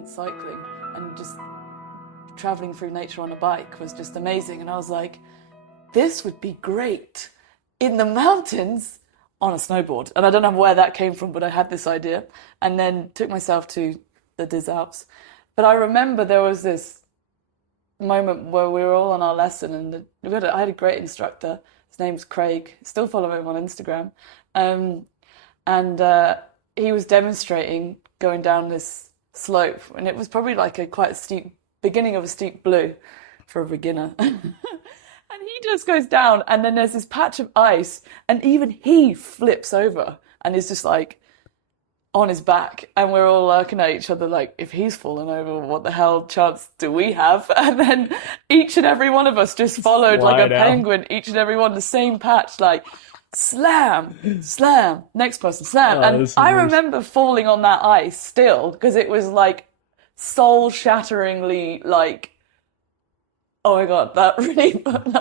distance cycling and just traveling through nature on a bike was just amazing. And I was like, this would be great in the mountains on a snowboard. And I don't know where that came from, but I had this idea and then took myself to the Des Alpes. But I remember there was this moment where we were all on our lesson and I had a great instructor. His name's Craig. Still follow him on Instagram. He was demonstrating going down this slope, and it was probably like a quite steep beginning of a steep blue for a beginner. And he just goes down, and then there's this patch of ice, and even he flips over and is just like on his back, and we're all looking at each other like, if he's fallen over, what the hell chance do we have? And then each and every one of us just followed like a penguin, each and every one the same patch, like slam, slam, next person, slam. And I remember falling on that ice still, because it was like soul-shatteringly like, oh my God, that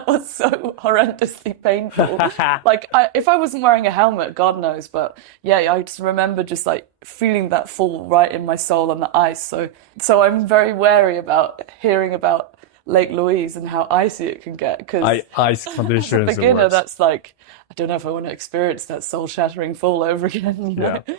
was so horrendously painful. Like, if I wasn't wearing a helmet, God knows, but yeah, I just remember just like feeling that fall right in my soul on the ice. So I'm very wary about hearing about Lake Louise and how icy it can get, because ice conditions as a beginner, that's like, I don't know if I want to experience that soul-shattering fall over again. You know? Yeah.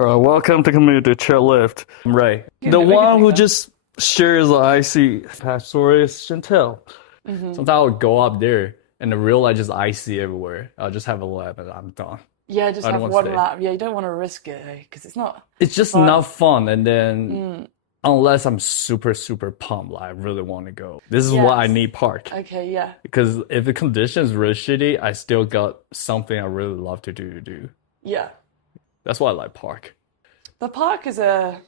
All right, welcome to Community Chairlift. I'm Ray, the one who just shares the icy patch. Sorry, is Chantel. Sometimes I would go up there and realize just icy everywhere. I'll just have a lap and I'm done. Yeah, just have one lap. Yeah, you don't want to risk it, because it's not. It's just fun. not fun. And then unless I'm super, super pumped, like I really want to go. This is why I need park. Okay, yeah. Because if the conditions really shitty, I still got something I really love to do. Yeah. That's why I like park. The park is a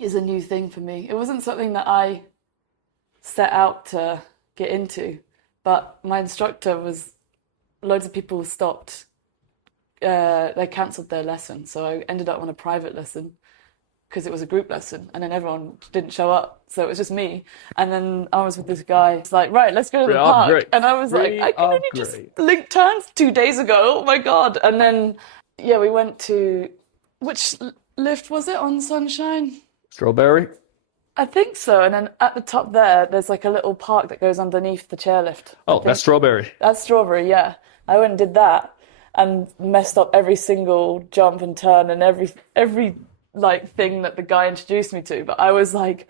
new thing for me. It wasn't something that I set out to get into, but my instructor loads of people stopped. They cancelled their lesson, so I ended up on a private lesson because it was a group lesson, and then everyone didn't show up, so it was just me. And then I was with this guy. It's like, right, let's go to the park. And I was like, I can only just link turns 2 days ago. Oh my God! And then we went to, which lift was it on Sunshine? Strawberry? I think so. And then at the top there's like a little park that goes underneath the chairlift. Oh, that's Strawberry. That's Strawberry, yeah. I went and did that and messed up every single jump and turn and every like thing that the guy introduced me to. But I was like,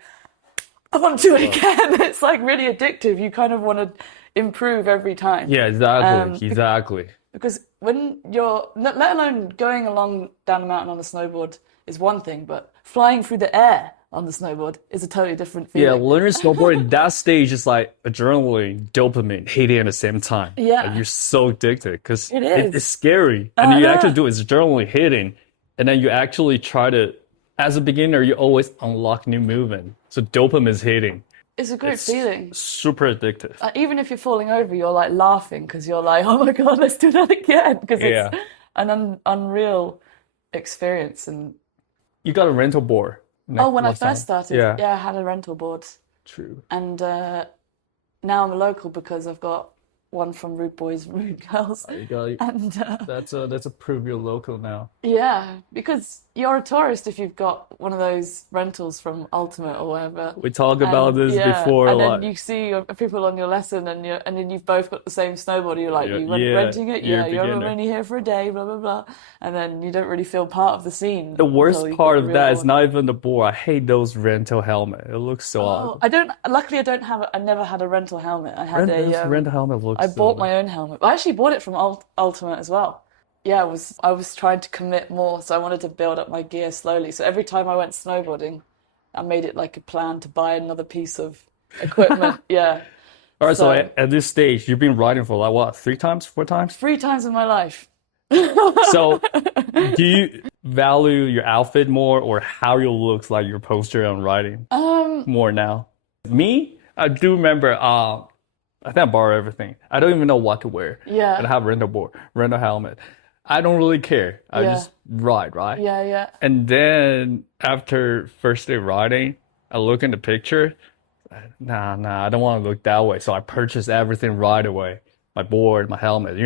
I want to do it again. It's like really addictive. You kind of want to improve every time. Yeah, exactly. Because when you're, let alone going along down the mountain on a snowboard is one thing, but flying through the air on the snowboard is a totally different feeling. Yeah, learning snowboard, that stage is like adrenaline, dopamine hitting at the same time. Yeah. Like you're so addicted because is. It's scary. And you actually do it's adrenaline hitting. And then you actually try to, as a beginner, you always unlock new movement. So dopamine is hitting. It's a great feeling. Super addictive. Even if you're falling over, you're like laughing because you're like, oh my God, let's do that again. Because it's an unreal experience. And you got a rental board. When I first started, I had a rental board. True. And now I'm a local because I've got one from Rude Boys, Rude Girls. And that's a prove you're local now. Yeah, because you're a tourist if you've got one of those rentals from Ultimate or whatever. We talked about this before. And then you see people on your lesson, and then you've both got the same snowboard. You're like, you went renting it, you're only here for a day, blah blah blah, and then you don't really feel part of the scene. The worst part of that is not even the board. I hate those rental helmet. It looks so odd. Luckily, I never had a rental helmet. I had rental helmet looks. I bought my own helmet. I actually bought it from Ultimate as well. Yeah, I was trying to commit more, so I wanted to build up my gear slowly. So every time I went snowboarding, I made it like a plan to buy another piece of equipment. Yeah. All right, so at this stage, you've been riding for like what, 3 times, 4 times? 3 times in my life. So do you value your outfit more or how you look like your posture on riding more now? Me, I do remember, I think I borrow everything. I don't even know what to wear. Yeah. And I have a rental board, rental helmet. I don't really care. I just ride, right? Yeah. And then after first day riding, I look in the picture. Nah, I don't want to look that way. So I purchased everything right away. My board, my helmet,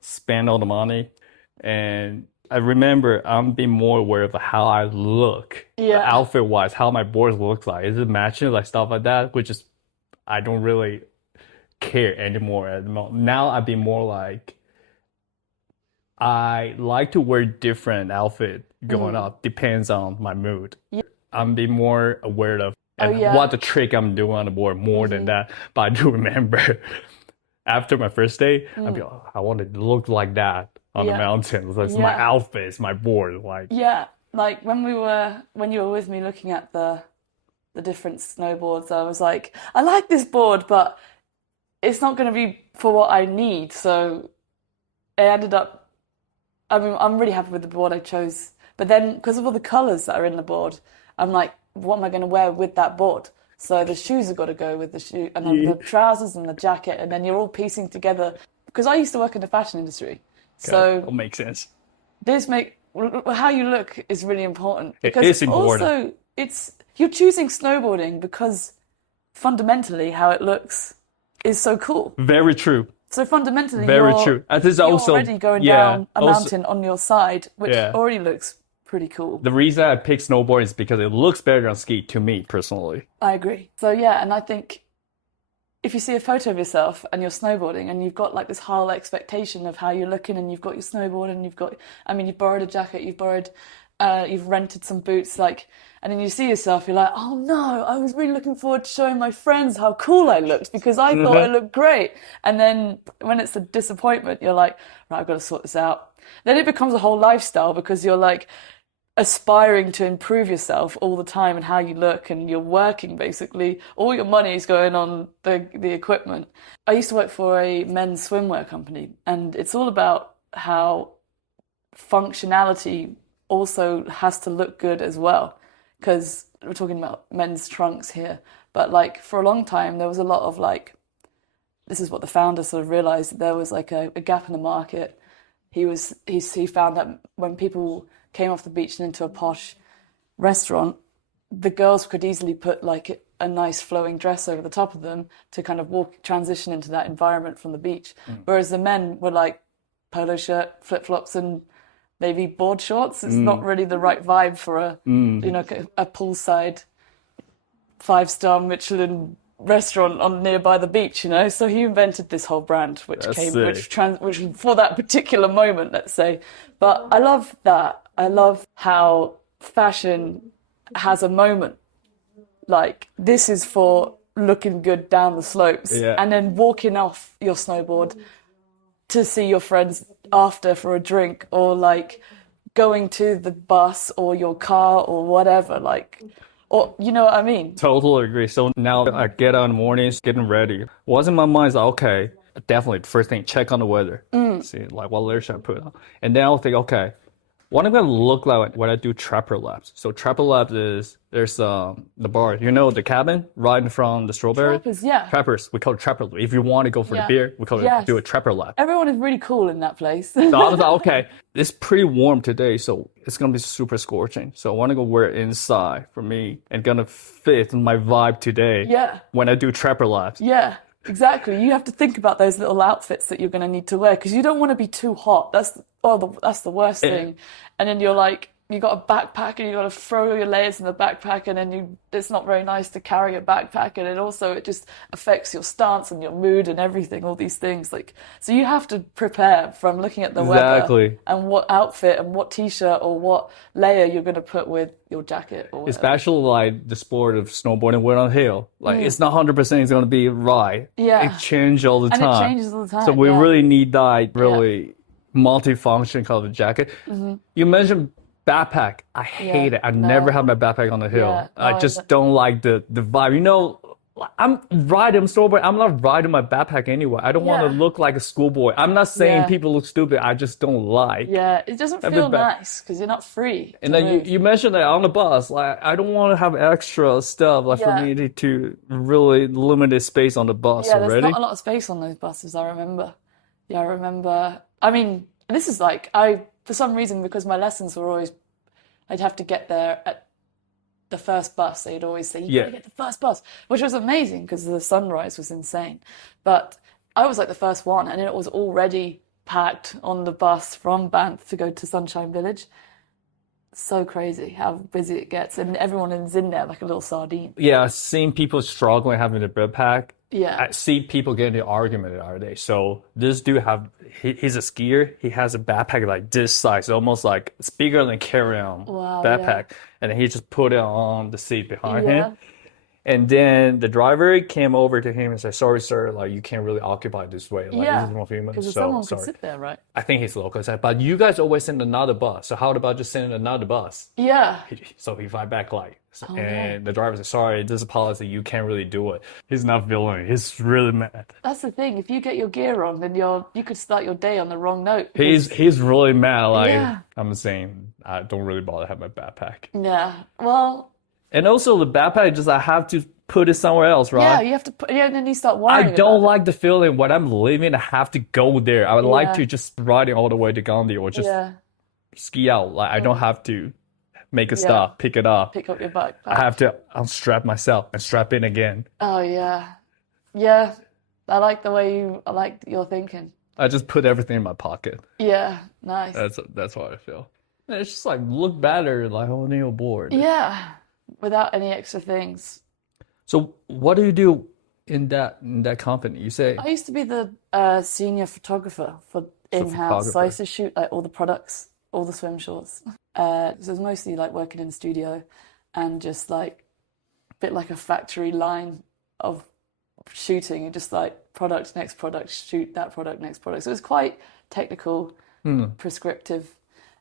spend all the money. And I remember I'm being more aware of how I look, Yeah. outfit wise, how my board looks like. Is it matching, like stuff like that? Which is, I don't really care anymore at the moment. Now I'd be more like, I like to wear different outfit going up. Depends on my mood. Yeah. I'm being more aware of Oh, and yeah. what the trick I'm doing on the board more than that. But I do remember after my first day, I'd be, oh, I want to look like that on the Yeah. mountain. That's my Yeah. outfits, my board. Like, Yeah, like when you were with me looking at the different snowboards, I was like, I like this board, but it's not going to be for what I need. So it ended up, I mean, I'm really happy with the board I chose. But then because of all the colors that are in the board, I'm like, what am I going to wear with that board? So the shoes have got to go with the shoe, and then the trousers and the jacket, and then you're all piecing together. Because I used to work in the fashion industry, so that'll make sense. how you look is really important. It Because is important. also you're choosing snowboarding because fundamentally how it looks is so cool. Very true. So fundamentally, Very true. And this is you're also already going down a also- mountain on your side, which Yeah. already looks pretty cool. The reason I pick snowboard is because it looks better on ski to me personally. I agree. So yeah, and I think if you see a photo of yourself and you're snowboarding and you've got like this whole expectation of how you're looking and you've got your snowboard and you've borrowed a jacket, you've rented some boots, like, and then you see yourself, you're like, oh no, I was really looking forward to showing my friends how cool I looked because I thought I looked great. And then when it's a disappointment, you're like, right, I've got to sort this out. Then it becomes a whole lifestyle because you're like aspiring to improve yourself all the time and how you look, and you're working basically. All your money is going on the equipment. I used to work for a men's swimwear company, and it's all about how functionality also has to look good as well, because we're talking about men's trunks here. But like for a long time, there was a lot of like, this is what the founder sort of realized, that there was like a gap in the market. He found that when people came off the beach and into a posh restaurant, the girls could easily put like a nice flowing dress over the top of them to kind of transition into that environment from the beach. Whereas the men were like polo shirt, flip-flops, and maybe board shorts. It's not really the right vibe for a poolside 5-star Michelin restaurant on nearby the beach, So he invented this whole brand, which was for that particular moment, let's say. But I love that. I love how fashion has a moment. Like, this is for looking good down the slopes, and then walking off your snowboard to see your friends after for a drink, or like going to the bus or your car or whatever, like, or you know what I mean? Totally agree. So now I get out in the mornings, getting ready. What's in my mind is like, okay, definitely the first thing, check on the weather. See, like, what layer should I put on? And then I'll think, okay, what I'm gonna look like when I do trapper laps. So trapper laps is, there's the bar, the cabin right in front of the strawberry. Trappers, yeah. Trappers, we call it trapper lap. If you want to go for the beer, we call it do a trapper lap. Everyone is really cool in that place. So I was like, okay, it's pretty warm today, so it's gonna be super scorching. So I want to go wear it inside for me and gonna fit my vibe today. Yeah. When I do trapper laps. Yeah, exactly. You have to think about those little outfits that you're going to need to wear, because you don't want to be too hot. That's the worst thing. And then you're like, you got a backpack and you got to throw your layers in the backpack, and then it's not very nice to carry a backpack, and then also it just affects your stance and your mood and everything, all these things. Like, so you have to prepare from looking at the weather and what outfit and what t-shirt or what layer you're going to put with your jacket or whatever. Especially like the sport of snowboarding, we're on hill. Like, it's not 100% it's going to be right. Yeah. It changes all the time. And it changes all the time. So we really need that multi-function kind of jacket. You mentioned backpack. I hate it. I never have my backpack on the hill. Yeah. I just don't like the vibe. I'm riding snowboard. I'm not riding my backpack anyway. I don't want to look like a schoolboy. I'm not saying people look stupid. I just don't like. Yeah, it doesn't feel nice because you're not free. And then you mentioned that on the bus. Like, I don't want to have extra stuff for me to really limited space on the bus already. Yeah, there's not a lot of space on those buses, I remember. Yeah, I remember. I mean, this is like, for some reason, because my lessons were always, I'd have to get there at the first bus. They'd always say, you gotta get the first bus, which was amazing because the sunrise was insane. But I was like the first one, and it was already packed on the bus from Banff to go to Sunshine Village. So crazy how busy it gets, and everyone is in there like a little sardine. Yeah, I've seen people struggling having a backpack. Yeah. I see people getting into argument the other day. So this dude he's a skier. He has a backpack like this size, almost like it's bigger than a carry-on Wow, backpack. And he just put it on the seat behind Yeah. him. And then the driver came over to him and said, "Sorry, sir, like you can't really occupy this way. Like Yeah. this is more human. Because So someone could sorry." sit there, right? I think he's local. He said, "But you guys always send another bus. So how about just sending another bus?" Yeah. So he fight back like, Oh, and the driver said, "Sorry, this is a policy. You can't really do it." He's not feeling it. He's really mad. That's the thing. If you get your gear on, then you could start your day on the wrong note. He's really mad. Like Yeah. I'm saying, I don't really bother having my backpack. Yeah. Well, And also the backpack, just I have to put it somewhere else, yeah, right? you have to put, yeah, and then you start I worrying don't about like the feeling when I'm leaving, I have to go there. I would like Yeah. to just ride it all the way to Gandhi or it. just Yeah. ski out. Like I don't have to make a Yeah. stop, pick it up. Pick up your backpack. I have to unstrap myself and strap in again. Oh yeah. Yeah. I like your thinking. I just put everything in my pocket. Yeah. Nice. That's how I feel. And it's just like look better like on your board. Yeah. Without any extra things. So what do you do in that company? You say I used to be the senior photographer for in-house. So I used to shoot like all the products, all the swim shorts. So it was mostly like working in the studio and just like a bit like a factory line of shooting and just like product, next product, shoot that product, next product. So it was quite technical, prescriptive.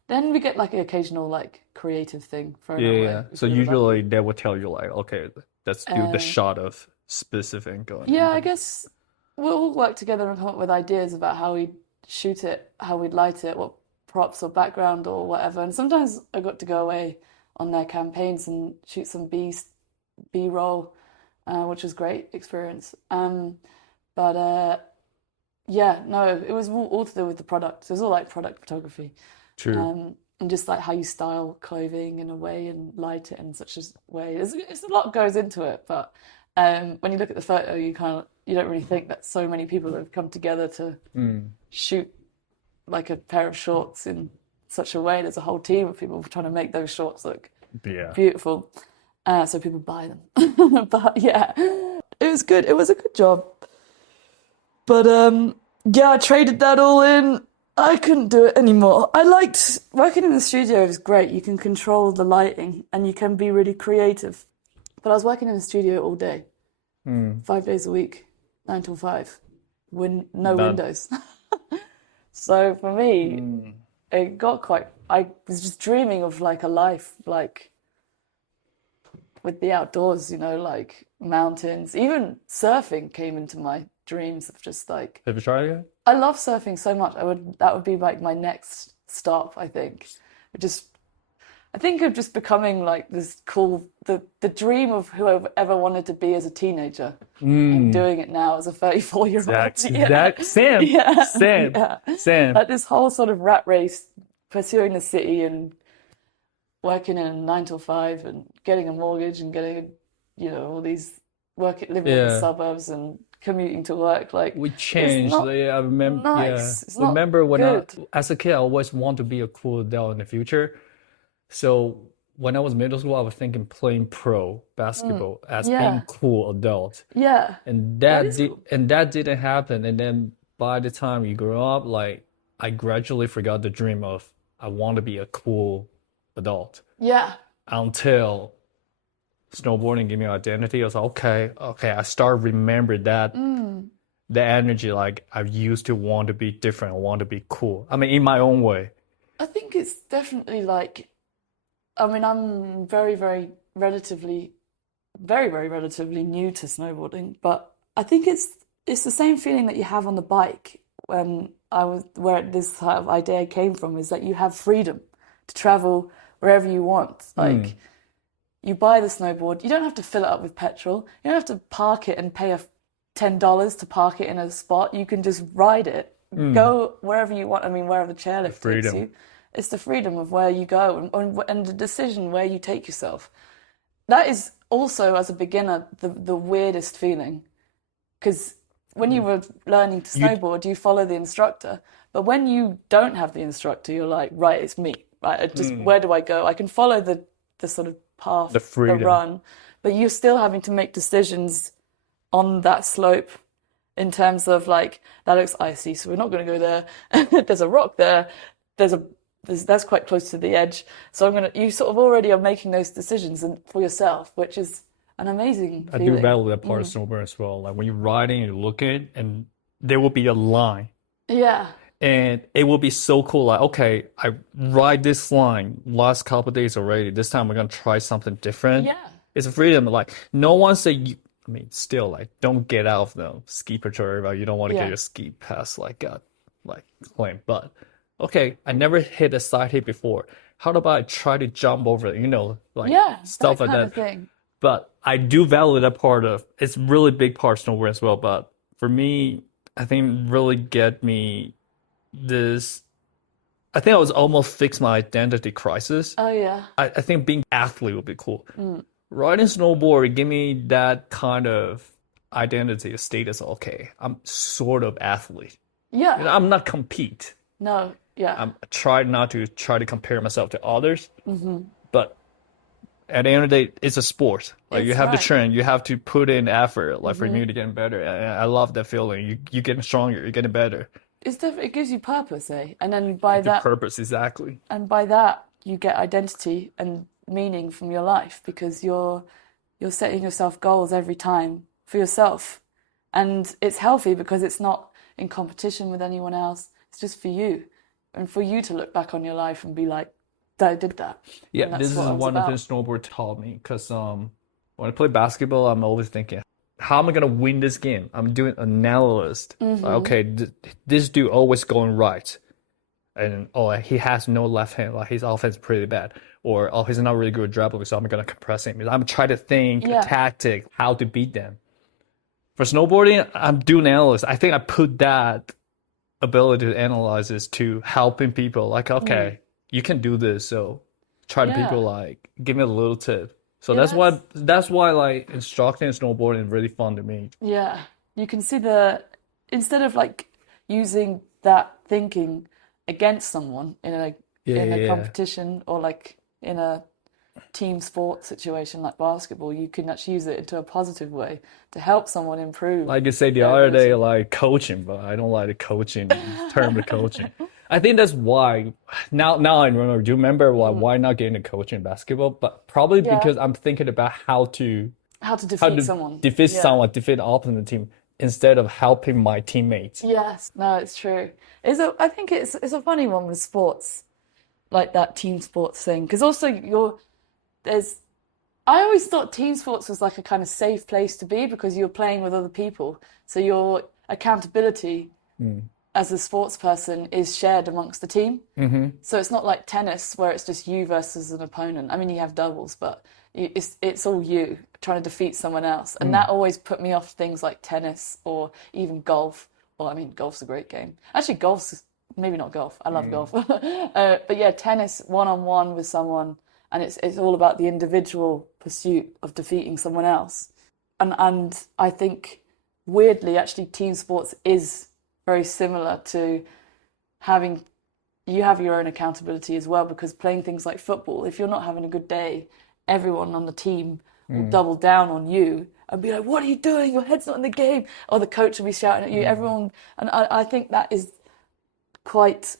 Then we get like an occasional like creative thing thrown our way. yeah. It's So really usually they will tell you like, okay, let's do the shot of specific going. yeah, I guess we'll all work together and come up with ideas about how we'd shoot it, how we'd light it, what props or background or whatever. And sometimes I got to go away on their campaigns and shoot some B-roll, which was great experience. Yeah, no, it was all to do with the product. So it was all like product photography. True. And just like how you style clothing in a way and light it in such a way. It's a lot goes into it, but when you look at the photo, you don't really think that so many people have come together to shoot like a pair of shorts in such a way. There's a whole team of people trying to make those shorts look Yeah. beautiful, so people buy them. But yeah, it was good. It was a good job. But yeah, I traded that all in. I couldn't do it anymore. I liked working in the studio. It was great. You can control the lighting and you can be really creative. But I was working in the studio all day, 5 days a week, 9 till 5, with no windows. So for me, it got quite. I was just dreaming of like a life like with the outdoors, like mountains. Even surfing came into my dreams of just like. Have you tried it? I love surfing so much. That would be like my next stop, I think. I think of just becoming like this cool, the dream of whoever wanted to be as a teenager and doing it now as a 34-year-old. Same. Yeah. Same. Yeah. Same. Like this whole sort of rat race, pursuing the city and working in 9 till 5 and getting a mortgage and getting, all these living in the suburbs and commuting to work. Like We changed. not I remember. nice. It's not Remember when good. as a kid, I always want to be a cool adult in the future. So when I was middle school, I was thinking playing pro basketball as Yeah. being cool adult, Yeah. and That is cool. that didn't happen. And then by the time you grow up, like I gradually forgot the dream of I want to be a cool adult Yeah. until snowboarding gave me identity. I was like, okay. I start remember that the energy like I used to want to be different, I want to be cool. I mean, in my own way. I think it's definitely like, I'm very, very relatively new to snowboarding, but I think it's the same feeling that you have on the bike when where this type of idea came from, is that you have freedom to travel wherever you want. Like you buy the snowboard, you don't have to fill it up with petrol, you don't have to park it and pay $10 to park it in a spot. You can just ride it, go wherever you want. Wherever the chairlift takes you. It's the freedom of where you go and the decision where you take yourself. That is also, as a beginner, the weirdest feeling. Because when you were learning to snowboard, you follow the instructor. But when you don't have the instructor, you're like, right, it's me. Right, where do I go? I can follow the sort of path, The freedom. the run, but you're still having to make decisions on that slope in terms of like, that looks icy, so we're not going to go there. There's a rock there. That's quite close to the edge. So you sort of already are making those decisions for yourself, which is an amazing feeling. I do value that part of snowboarding as well. Like when you're riding, you're looking, and there will be a line. Yeah. And it will be so cool. Like, okay, I ride this line last couple of days already. This time we're gonna try something different. Yeah. It's a freedom. Like no one say you. I mean, still like don't get out of the ski patrol. Right? You don't want to get your ski pass like claim. But okay, I never hit a side hit before. How about I try to jump over it? Stuff like that. Thing. But I do value that part of it's really big part of snowboarding as well. But for me, I think really get me this. I think I was almost fixed my identity crisis. Oh yeah. I think being athlete would be cool. Riding snowboard give me that kind of identity, a status. Okay, I'm sort of athlete. Yeah. I'm not compete. No. Yeah. I'm try not to compare myself to others. But at the end of the day, it's a sport. Like you have to train, you have to put in effort. Like for me to get better, I love that feeling. You getting stronger, you're getting better. It gives you purpose, eh? And then by that purpose, exactly. And by that you get identity and meaning from your life, because you're setting yourself goals every time for yourself, and it's healthy because it's not in competition with anyone else. It's just for you, and for you to look back on your life and be like, I did that. Yeah, this is one of the snowboard taught me, because when I play basketball, I'm always thinking, how am I gonna win this game? I'm doing analysis. Like, okay, this dude always going right, and he has no left hand. Like his offense is pretty bad, or he's not really good at dribbling, so I'm gonna compress him. I'm trying to think tactic how to beat them. For snowboarding, I'm doing analysis. I think I put that ability to analyze this to helping people. Like, okay, you can do this, so try to people like give me a little tip. So that's why like instructing and snowboarding is really fun to me. Yeah, you can see instead of like using that thinking against someone in a competition, or like in a team sport situation like basketball, you can actually use it into a positive way to help someone improve. Like you said the other day, like coaching, but I don't like the coaching term of coaching. I think that's why now I remember. Do you remember why not getting a coach in basketball? But probably because I'm thinking about how to defeat someone, defeat the opposite team, instead of helping my teammates. Yes, no, it's true. I think it's a funny one with sports, like that team sports thing, because also I always thought team sports was like a kind of safe place to be, because you're playing with other people, so your accountability as a sports person is shared amongst the team. So it's not like tennis where it's just you versus an opponent. I mean, you have doubles, but it's all you trying to defeat someone else. And that always put me off things like tennis or even golf. Well, I mean, golf's a great game. Actually, maybe not golf. I love golf. But yeah, tennis one-on-one with someone, and it's all about the individual pursuit of defeating someone else. And I think, weirdly, actually, team sports is very similar to you have your own accountability as well, because playing things like football, if you're not having a good day, everyone on the team will double down on you and be like, what are you doing? Your head's not in the game. Or the coach will be shouting at you. Everyone, and I think that is quite,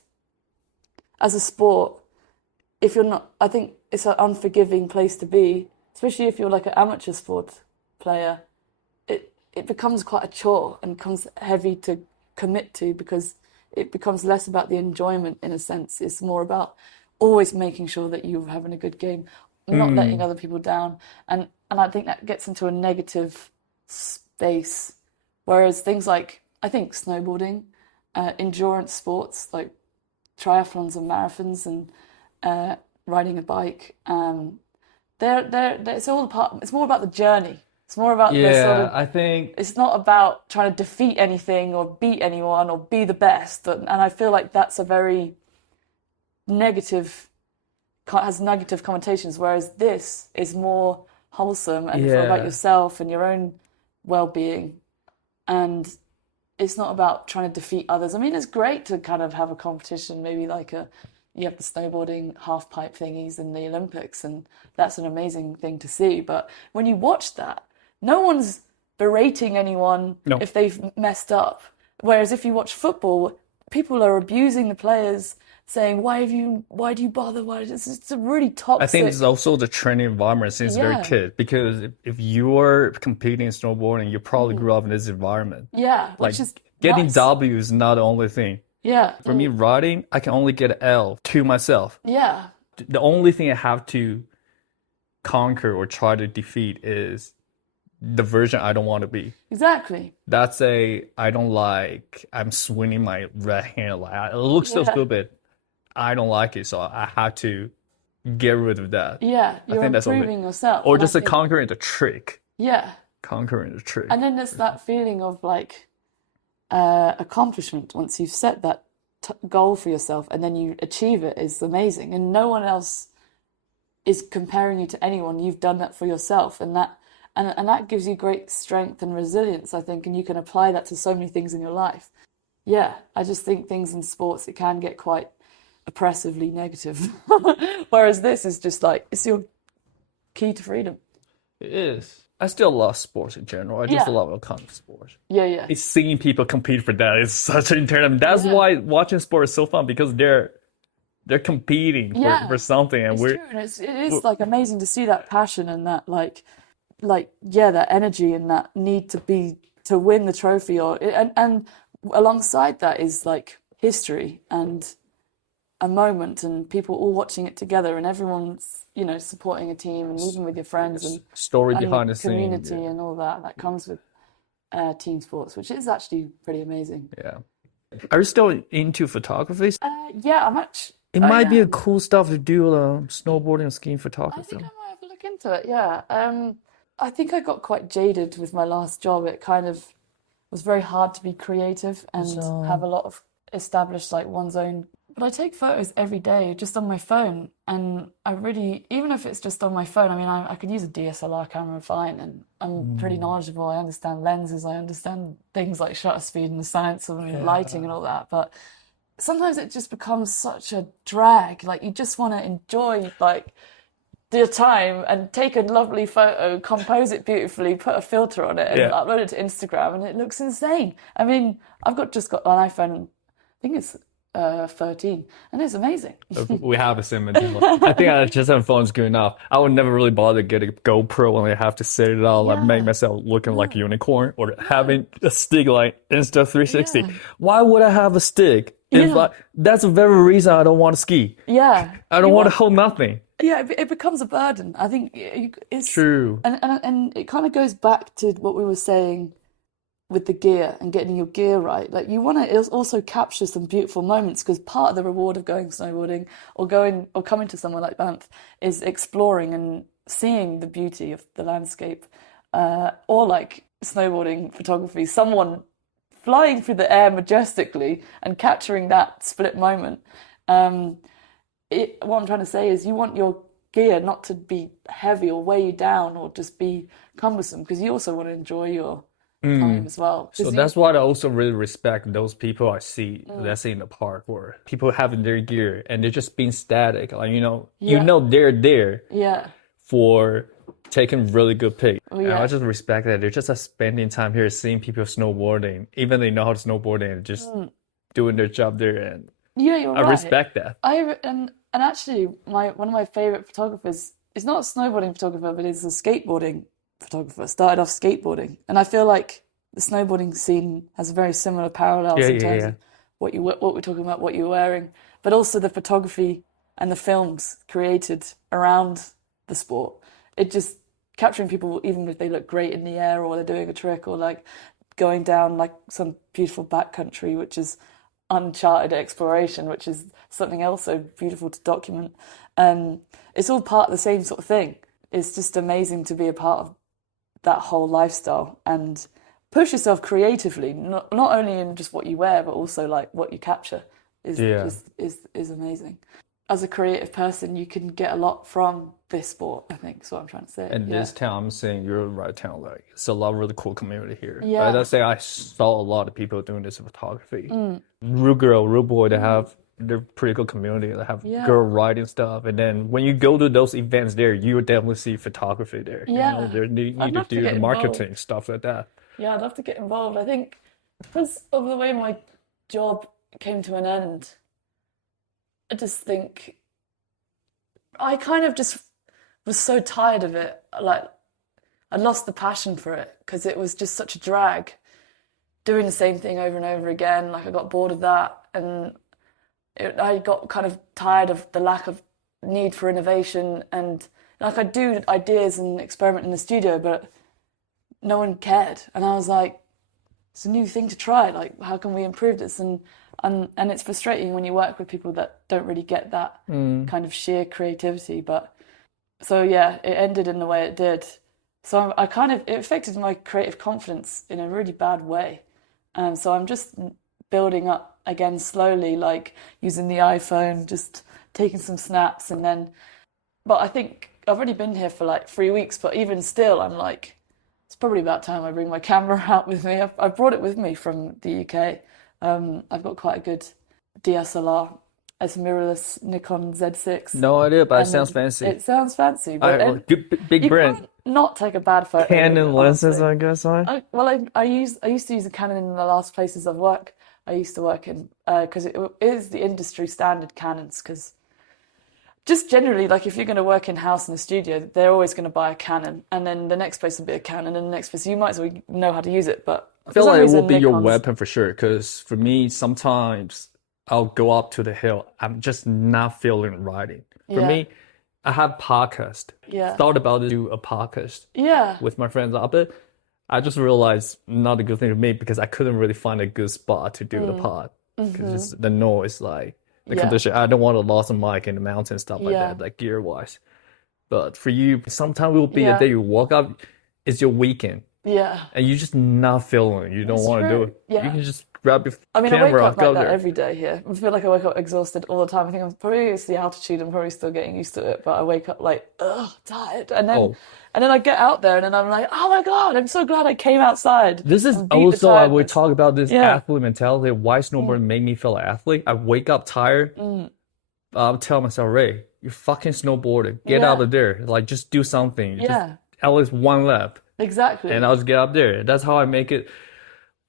as a sport, if you're not, I think it's an unforgiving place to be, especially if you're like an amateur sport player. It becomes quite a chore and becomes heavy to commit to, because it becomes less about the enjoyment in a sense. It's more about always making sure that you're having a good game, not letting other people down. And I think that gets into a negative space. Whereas things like, I think snowboarding, endurance sports like triathlons and marathons and riding a bike, it's all part. It's more about the journey. It's more about the sort of, I think it's not about trying to defeat anything or beat anyone or be the best. And I feel like that's a very has negative connotations, whereas this is more wholesome and about yourself and your own well-being. And it's not about trying to defeat others. I mean, it's great to kind of have a competition, maybe like you have the snowboarding half pipe thingies in the Olympics, and that's an amazing thing to see. But when you watch that, no one's berating anyone No. if they've messed up. Whereas if you watch football, people are abusing the players, saying, why do you bother? It's a really toxic. I think it's also the training environment since very kid, because if you're competing in snowboarding, you probably grew up in this environment. Yeah, Like which is getting nice. W is not the only thing. Yeah. For me, riding, I can only get an L to myself. Yeah. The only thing I have to conquer or try to defeat is the version I don't want to be. Exactly. That's I don't like, I'm swinging my right hand. Like, it looks so stupid. I don't like it, so I have to get rid of that. Yeah, you're think that's improving yourself. Or and just I think, conquering the trick. yeah. Conquering the trick. And then there's that feeling of like accomplishment once you've set that goal for yourself and then you achieve it is amazing. And no one else is comparing you to anyone. You've done that for yourself, and that gives you great strength and resilience, I think, and you can apply that to so many things in your life. Yeah, I just think things in sports, it can get quite oppressively negative. Whereas this is just like, it's your key to freedom. It is. I still love sports in general. I just love all kinds of sports. Yeah, yeah. It's seeing people compete for that is such an internal. That's why watching sport is so fun, because they're competing for something, and It's true, and it is like amazing to see that passion and that like that energy and that need to win the trophy, and alongside that is like history and a moment and people all watching it together and everyone's supporting a team, and even with your friends and story behind the scene, community and all that comes with team sports, which is actually pretty amazing. Yeah. Are you still into photography? Yeah, I'm actually. It might be a cool stuff to do, snowboarding and skiing I photography. think I might have a look into it. Yeah. I think I got quite jaded with my last job. It kind of was very hard to be creative and have a lot of established like one's own. But I take photos every day just on my phone, and I really, even if it's just on my phone, I mean, I could use a DSLR camera fine, and I'm pretty knowledgeable. I understand lenses, I understand things like shutter speed and the science of lighting and all that. But sometimes it just becomes such a drag. Like you just want to enjoy like your time and take a lovely photo, compose it beautifully, put a filter on it, and upload it to Instagram, and it looks insane. I mean, just got an iPhone. I think it's 13, and it's amazing. We have a sim. I think I just have phones good enough. I would never really bother to get a GoPro when I have to set it all and make myself looking like a unicorn, or having a stick like Insta360. Yeah. Why would I have a stick? That's the very reason I don't want to ski. Yeah. I don't want to hold nothing. Yeah, it becomes a burden. I think it's true. And it kind of goes back to what we were saying with the gear and getting your gear right. Like you want to also capture some beautiful moments, because part of the reward of going snowboarding or coming to somewhere like Banff is exploring and seeing the beauty of the landscape, or like snowboarding photography, someone flying through the air majestically and capturing that split moment. What I'm trying to say is you want your gear not to be heavy or weigh you down or just be cumbersome, because you also want to enjoy your time as well. So that's why I also really respect those people I see, let's say in the park, where people having their gear and they're just being static. Like, they're there for taking really good pics. And I just respect that. They're just spending time here, seeing people snowboarding, even they know how to snowboard and just doing their job there. And you're I respect that. And actually, one of my favorite photographers is not a snowboarding photographer, but is a skateboarding photographer. Started off skateboarding, and I feel like the snowboarding scene has very similar parallels in terms of what we're talking about, what you're wearing, but also the photography and the films created around the sport. It just capturing people, even if they look great in the air or they're doing a trick or like going down like some beautiful backcountry, which is uncharted exploration, which is something else so beautiful to document. It's all part of the same sort of thing. It's just amazing to be a part of that whole lifestyle and push yourself creatively, not only in just what you wear, but also like what you capture is amazing. as a creative person, you can get a lot from this sport, I think is what I'm trying to say. And this town, I'm saying you're the right town. Like, it's a lot of really cool community here. Yeah. Let's say I saw a lot of people doing this photography. Real girl, real boy, they're pretty good community. They have girl riding stuff. And then when you go to those events there, you would definitely see photography there. Yeah. You know, they need to do the marketing, stuff like that. Yeah, I'd love to get involved. I think because of the way my job came to an end, I just think I kind of just was so tired of it. Like, I lost the passion for it because it was just such a drag doing the same thing over and over again. Like, I got bored of that, and I got kind of tired of the lack of need for innovation. And like, I'd do ideas and experiment in the studio, but no one cared. And I was like, it's a new thing to try. Like, how can we improve this? And it's frustrating when you work with people that don't really get that kind of sheer creativity. But so yeah, it ended in the way it did. So it affected my creative confidence in a really bad way. So I'm just building up again slowly, like using the iPhone, just taking some snaps, but I think I've already been here for like 3 weeks, but even still, I'm like, it's probably about time I bring my camera out with me. I brought it with me from the UK. I've got quite a good DSLR. It's a mirrorless Nikon Z6. No idea, but it sounds fancy. It sounds fancy, but big brand. Can't not take a bad photo. Canon lenses, I guess. I used to use a Canon in the last places I've worked. I used to work in because it is the industry standard Canons. Because just generally, like if you're going to work in house in a studio, they're always going to buy a Canon, and then the next place will be a Canon, and the next place you might as well know how to use it. But I feel like it will be your weapon for sure. Because for me, sometimes I'll go up to the hill. I'm just not feeling riding. For me, I have podcast. Yeah. Thought about to do a podcast. Yeah. With my friends up there. I just realized not a good thing for me because I couldn't really find a good spot to do the pod. Because the noise, like the condition. I don't want to lose a mic in the mountain, stuff like that, like gear wise. But for you, sometimes it will be a day you walk up, it's your weekend. Yeah. And you're just not feeling it. You don't want to do it. Yeah. You can just grab your I camera, wake up go like that there. every day here. I feel like I wake up exhausted all the time. I think it's the altitude. I'm probably still getting used to it, but I wake up like, tired. And then I get out there and then I'm like, oh my God, I'm so glad I came outside. This is also, I would talk about this athlete mentality. Why snowboarding made me feel an athlete. I wake up tired. I'll tell myself, Ray, you're fucking snowboarding. Get out of there. Like, just do something. Just at least one lap. Exactly. And I'll just get up there. That's how I make it.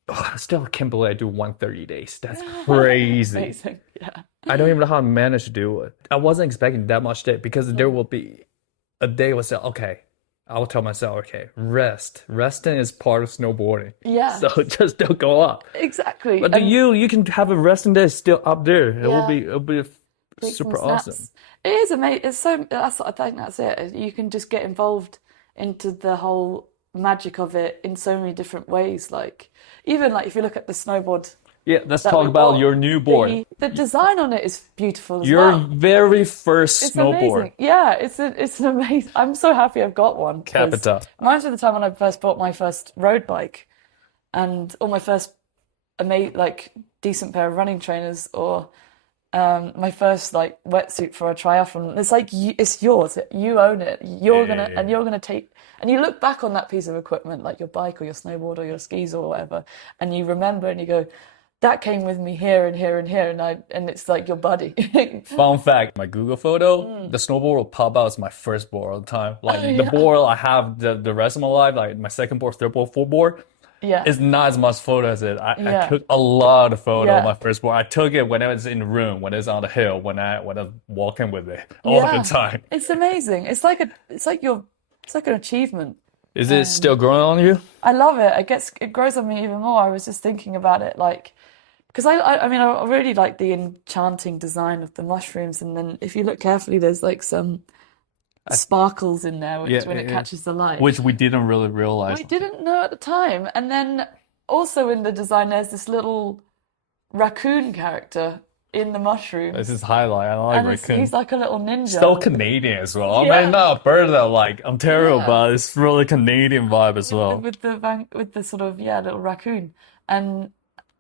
Oh, I still can't believe I do 130 days. That's crazy. Amazing. Yeah. I don't even know how I managed to do it. I wasn't expecting that much day because there will be a day where I say, okay, I will tell myself, okay, rest. Resting is part of snowboarding. Yeah. So just don't go up. Exactly. But you can have a resting day still up there. It'll be super awesome. It is amazing. It's so. I think that's it. You can just get involved into the whole magic of it in so many different ways. Like even like if you look at the snowboard. Yeah, let's talk about your new board. The design on it is beautiful as your well. very first snowboard. Amazing. Yeah, it's an amazing. I'm so happy I've got one. Capita. Reminds me of the time when I first bought my first road bike, or my first decent pair of running trainers, or my first like wetsuit for a triathlon. It's like it's yours. You own it. You're gonna take. And you look back on that piece of equipment, like your bike or your snowboard or your skis or whatever, and you remember and you go, that came with me here and here and here, and it's like your buddy. Fun fact, my Google photo, the snowboard will pop out as my first board all the time. Like the board I have the rest of my life, like my second board, third board, fourth board, it's not as much photo as it. I took a lot of photo of my first board. I took it when I was in the room, when it was on the hill, when I was walking with it all the time. It's amazing. It's like an achievement. Is it still growing on you? I love it. It grows on me even more. I was just thinking about it, like, because I mean, I really like the enchanting design of the mushrooms, and then if you look carefully, there's like some sparkles in there, when it catches the light, which we didn't really realize. We didn't know at the time. And then also in the design, there's this little raccoon character in the mushroom. This is highlight. I like raccoon. He's like a little ninja. So Canadian as well. I mean, not a bird that like Ontario, but it's really Canadian vibe as well. With the sort of little raccoon.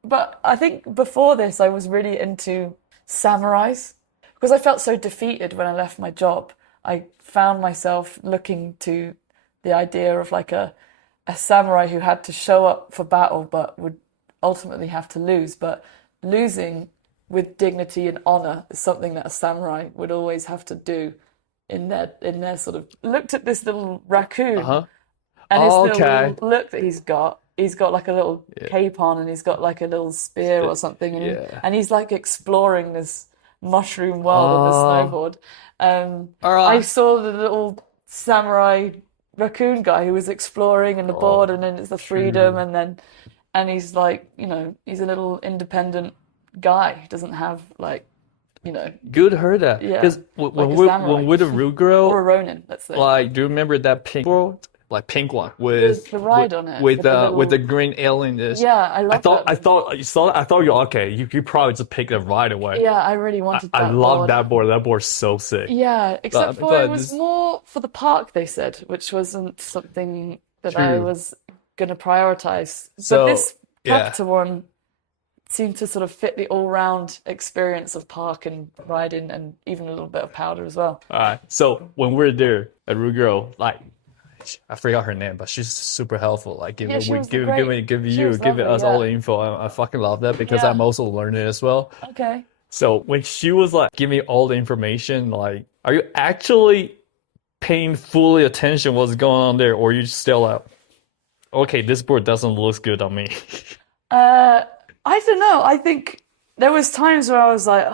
But I think before this, I was really into samurais. because I felt so defeated when I left my job. I found myself looking to the idea of like a samurai who had to show up for battle but would ultimately have to lose. But losing with dignity and honor is something that a samurai would always have to do in their sort of looked at this little raccoon and his little look that he's got. He's got like a little cape on and he's got like a little spear or something and he's like exploring this mushroom world on the snowboard. I saw the little samurai raccoon guy who was exploring in the board and then it's the freedom and he's like, you know, he's a little independent guy. He doesn't have like, you know. Good heard that. Yeah. Because when we're the Root Girl, or a Ronin, let's say. like, do you remember that pink world? Like pink one with the ride on it with the green alien. Yeah, I love that. I thought you saw that. I thought you probably just picked it right away. Yeah, I really wanted that. I love that board. That board's so sick. Yeah, except for it was more for the park, they said, which wasn't something that I was going to prioritize. So, but this Capita one seemed to sort of fit the all-round experience of park and riding and even a little bit of powder as well. All right. So when we're there at Root Girl, like, I forgot her name, but she's super helpful. Like giving us all the info. I fucking love that because I'm also learning as well. Okay. So when she was like giving me all the information, like, are you actually paying fully attention what's going on there, or you just still like, okay, this board doesn't look good on me? I don't know. I think there was times where I was like,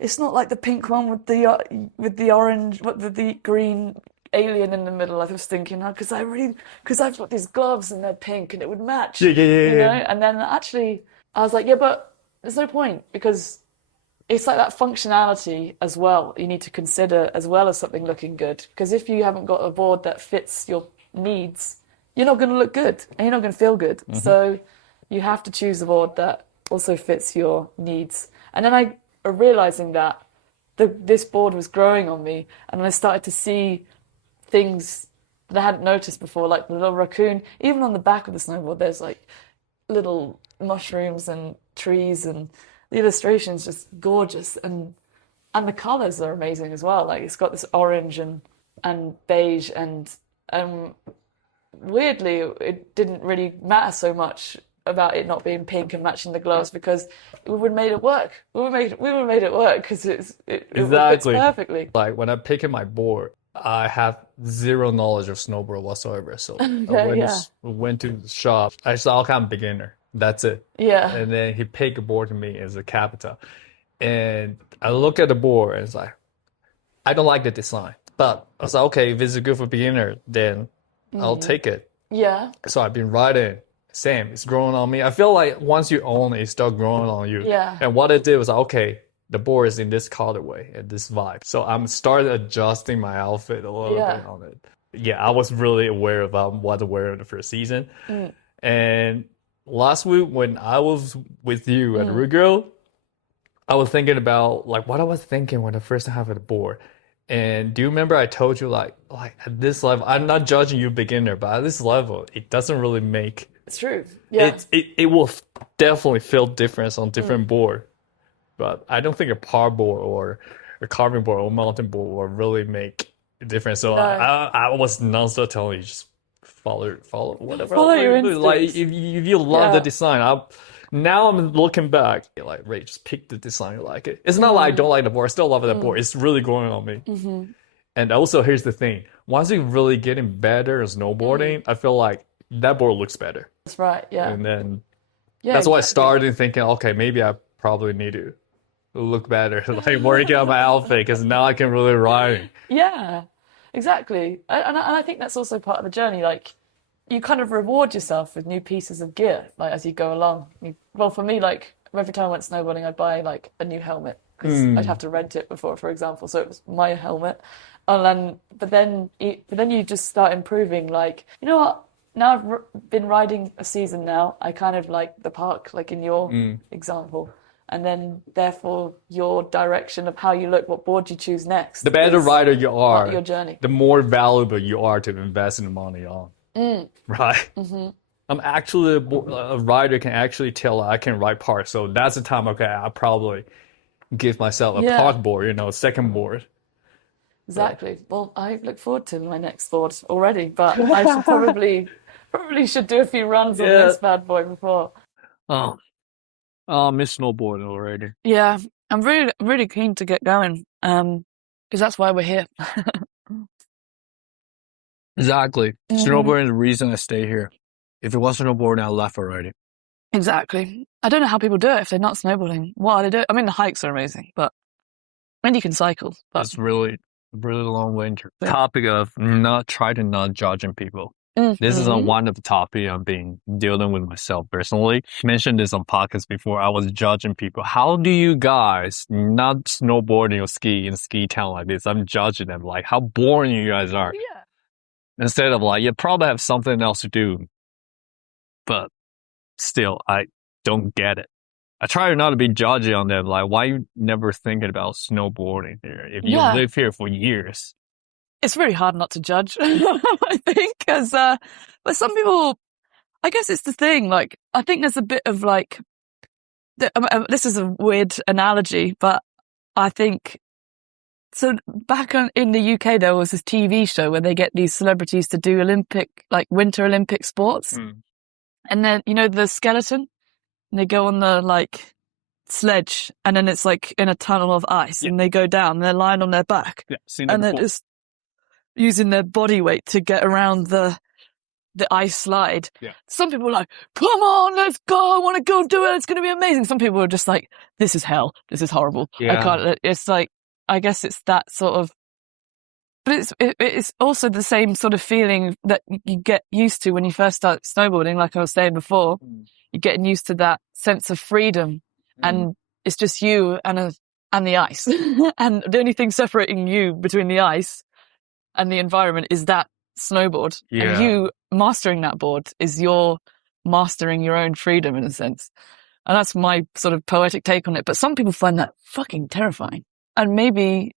it's not like the pink one with the orange, the green alien in the middle. I was thinking, because I've got these gloves and they're pink and it would match. You know? And then actually I was like, but there's no point because it's like that functionality as well you need to consider as well as something looking good. Because if you haven't got a board that fits your needs, you're not going to look good and you're not going to feel good. Mm-hmm. So you have to choose a board that also fits your needs. And then I realizing that this board was growing on me and I started to see things that I hadn't noticed before, like the little raccoon. Even on the back of the snowboard, there's like little mushrooms and trees, and the illustration's just gorgeous, and the colors are amazing as well. Like it's got this orange and beige, and weirdly, it didn't really matter so much about it not being pink and matching the gloves because we would have made it work. We would have made it work because it fits perfectly. Like when I'm picking my board, I have zero knowledge of snowboard whatsoever. So I went to the shop. I saw kind of beginner. That's it. Yeah. And then he picked a board to me as a Capita. And I look at the board and it's like, I don't like the design. But I was like, okay, if it's good for beginner, then I'll take it. Yeah. So I've been riding. Same, it's growing on me. I feel like once you own it, it starts growing on you. Yeah. And what it did was, okay, the board is in this colorway and this vibe. So I'm starting adjusting my outfit a little bit on it. Yeah, I was really aware of what to wear in the first season. And last week when I was with you at Root Girl, I was thinking about like what I was thinking when I first have the board. And do you remember I told you like at this level, I'm not judging you beginner, but at this level, it doesn't really make. It's true. Yeah. It will definitely feel different on different board. But I don't think a par board or a carbon board or mountain board will really make a difference. So I was nonstop telling you just follow whatever. Follow your instincts. Like if you love the design, now I'm looking back, like Ray, just pick the design you like it. It's not like I don't like the board. I still love that board. It's really growing on me. And also here's the thing: once you really getting better at snowboarding, I feel like that board looks better. That's right. Yeah. And then that's why I started thinking, okay, maybe I probably need to look better, like working on my outfit, because now I can really ride. Yeah, exactly. And I think that's also part of the journey. Like, you kind of reward yourself with new pieces of gear, like as you go along. Well, for me, like every time I went snowboarding, I'd buy like a new helmet because I'd have to rent it before, for example. So it was my helmet. And then, you just start improving. Like, you know what? Now I've been riding a season now. I kind of like the park, like in your example. And then, therefore, your direction of how you look, what board you choose next. The better rider you are, your journey. The more valuable you are to invest in the money on. Right? I'm actually a rider can actually tell I can ride parts. So that's the time, okay, I probably give myself a Yeah. park board, you know, a second board. Exactly. Well, I look forward to my next board already, but I should probably should do a few runs on Yeah. this bad boy before. Oh, I miss snowboarding already. Yeah, I'm really keen to get going. Because that's why we're here. Exactly. Snowboarding is the reason I stay here. If it wasn't snowboarding, I left already. Exactly. I don't know how people do it if they're not snowboarding. What are they doing? I mean, the hikes are amazing, and you can cycle. But It's really long winter. Yeah. Topic of not judging people. This is one of the topic I'm dealing with myself personally. Mentioned this on podcasts before. I was judging people. How do you guys not snowboarding or ski in ski town like this? I'm judging them. Like, how boring you guys are. Yeah. Instead of like, you probably have something else to do. But still, I don't get it. I try not to be judgy on them. Like, why you never thinking about snowboarding here if you live here for years? It's really hard not to judge, I think, because but some people, I guess it's the thing. Like, I think there's a bit of like, this is a weird analogy, but I think so. Back in the UK, there was this TV show where they get these celebrities to do Winter Olympic sports, and then the skeleton, and they go on the like sledge, and then it's like in a tunnel of ice, and they go down, and they're lying on their back, and they're just using their body weight to get around the ice slide. Yeah. Some people are like, come on, let's go. I want to go do it. It's going to be amazing. Some people are just like, this is hell. This is horrible. I can't. It's like, I guess it's that sort of, but it's also the same sort of feeling that you get used to when you first start snowboarding. Like I was saying before, you're getting used to that sense of freedom, and it's just you and the ice. And the only thing separating you between the ice and the environment is that snowboard. Yeah. And you mastering that board is your mastering your own freedom in a sense. And that's my sort of poetic take on it. But some people find that fucking terrifying. And maybe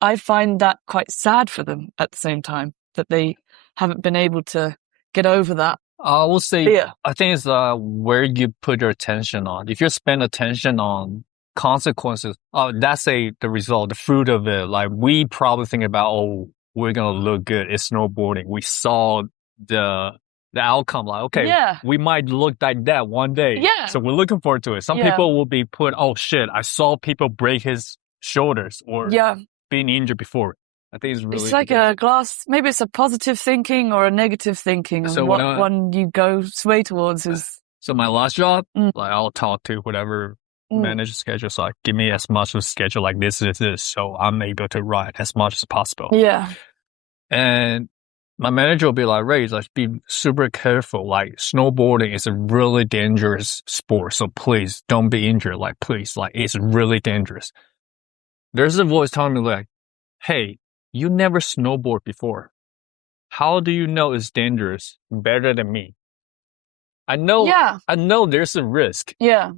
I find that quite sad for them at the same time, that they haven't been able to get over that. I will say, fear. I think it's where you put your attention on. If you spend attention on consequences, that's the result, the fruit of it. Like, we probably think about, we're going to look good. It's snowboarding. We saw the outcome. Like, okay, we might look like that one day. Yeah. So we're looking forward to it. Some people will be put, oh shit, I saw people break his shoulders or being injured before. I think it's like a glass, maybe it's a positive thinking or a negative thinking. So what one you go sway towards is. So my last job, like, I'll talk to whatever manage the schedule. So, like, give me as much of a schedule like this, so I'm able to ride as much as possible. Yeah. And my manager will be like, Ray, like, be super careful. Like, snowboarding is a really dangerous sport. So please don't be injured. Like, please, like, it's really dangerous. There's a voice telling me like, hey, you never snowboard before. How do you know it's dangerous better than me? I know there's a risk. Yeah.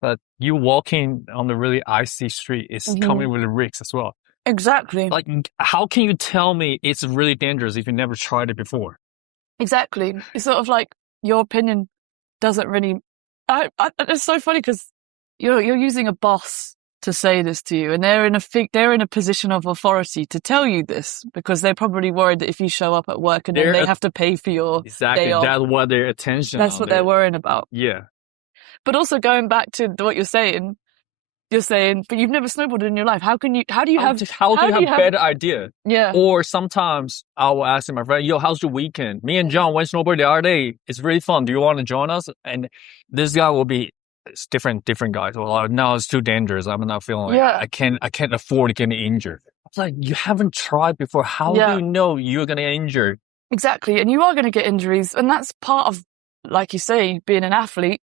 But you walking on the really icy street is coming with a risk as well. Exactly. Like, how can you tell me it's really dangerous if you never tried it before? Exactly. It's sort of like your opinion doesn't really. It's so funny because you're using a boss to say this to you, and they're in a position of authority to tell you this because they're probably worried that if you show up at work and then they have to pay for your day off. That's what their attention. That's what they're worrying about. Yeah. But also going back to what you're saying, but you've never snowboarded in your life. How do you have better idea? Yeah. Or sometimes I will ask my friend, yo, how's your weekend? Me and John went snowboarding the other day. It's really fun. Do you want to join us? And this guy will be, it's different guys. Well, no, it's too dangerous. I'm not feeling like I can't afford to get injured. It's like, you haven't tried before. How do you know you're going to get injured? Exactly. And you are going to get injuries. And that's part of, like you say, being an athlete,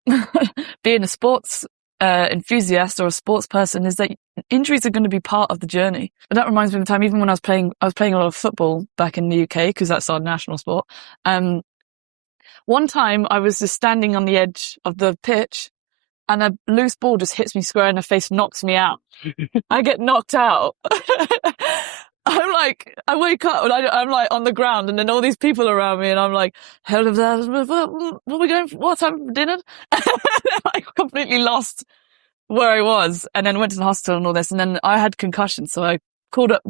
being a sports enthusiast or a sports person, is that injuries are going to be part of the journey. And that reminds me of the time, even when I was playing a lot of football back in the UK, because that's our national sport. One time I was just standing on the edge of the pitch and a loose ball just hits me square in the face, knocks me out. I get knocked out. I'm like, I wake up and I'm like on the ground, and then all these people around me, and I'm like, hell of that, what are we going for? What time for dinner? And I'm like completely lost. where I was, and then went to the hospital and all this, and then I had concussion, so I called up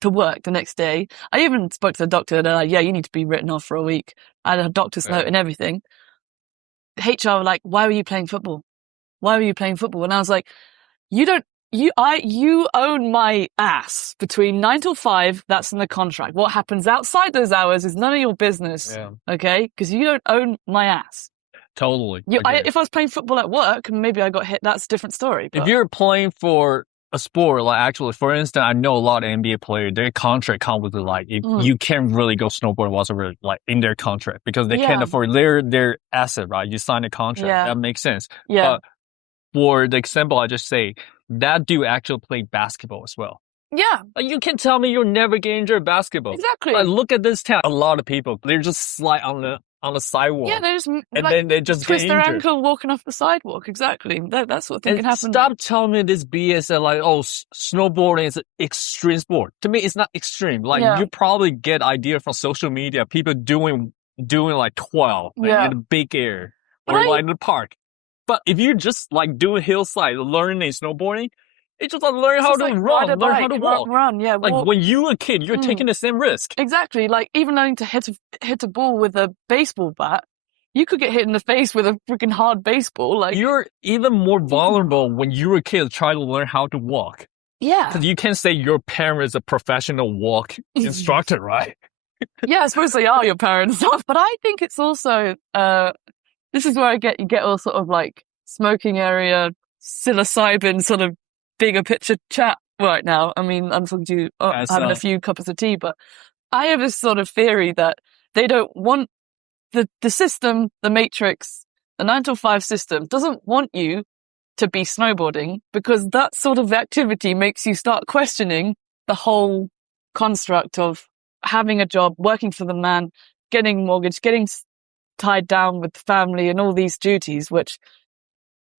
to work the next day. I even spoke to the doctor, and they're like, yeah, you need to be written off for a week. I had a doctor's note and everything. HR were like, why were you playing football? Why were you playing football? And I was like, you own my ass between 9 till 5. That's in the contract. What happens outside those hours is none of your business. Yeah. Okay. Because you don't own my ass. Totally. If I was playing football at work and maybe I got hit, that's a different story. But if you're playing for a sport, like actually, for instance, I know a lot of NBA players, their contract comes with like, if you can't really go snowboard whatsoever, like in their contract, because they can't afford their asset, right? You sign a contract. Yeah. That makes sense. Yeah. But for the example I just say, that dude actually played basketball as well. Yeah. Like, you can tell me you'll never get injured in basketball. Exactly. Like, look at this town. A lot of people, they're just slide on the sidewalk. Yeah, they just then they just twist get their injured. Ankle walking off the sidewalk. Exactly. That's what can happen. Stop telling me this BS that like, oh, snowboarding is an extreme sport. To me, it's not extreme. Like you probably get idea from social media, people doing like 12 like, in the big air or like in the park. But if you're just like doing hillside, learning snowboarding, it's just like learn how to run, learn how to walk. Run, yeah. Like when you were a kid, you're taking the same risk. Exactly. Like even learning to hit a ball with a baseball bat, you could get hit in the face with a freaking hard baseball. Like you're even more vulnerable when you were a kid trying to learn how to walk. Yeah. Because you can't say your parent is a professional walk instructor, right? Yeah, I suppose they are your parents. But I think it's also this is where you get all sort of like smoking area, psilocybin sort of bigger picture chat right now. I mean, I'm talking to you, having a few cups of tea, but I have this sort of theory that they don't want the system, the matrix, the 9 till 5 system doesn't want you to be snowboarding because that sort of activity makes you start questioning the whole construct of having a job, working for the man, getting mortgage, getting tied down with the family and all these duties, which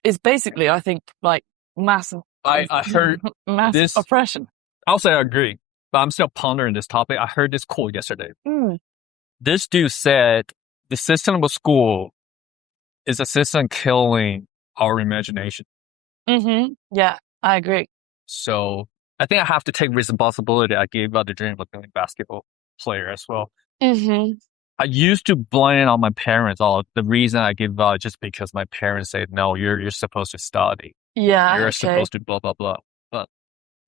is basically, I think, like massive. I heard massive oppression. I'll say I agree, but I'm still pondering this topic. I heard this quote yesterday. This dude said the system of school is a system killing our imagination. Yeah, I agree. So I think I have to take responsibility. I gave up the dream of being a basketball player as well. I used to blame on my parents. The reason I gave up just because my parents said, no, you're supposed to study. Yeah. You're supposed to blah, blah, blah. But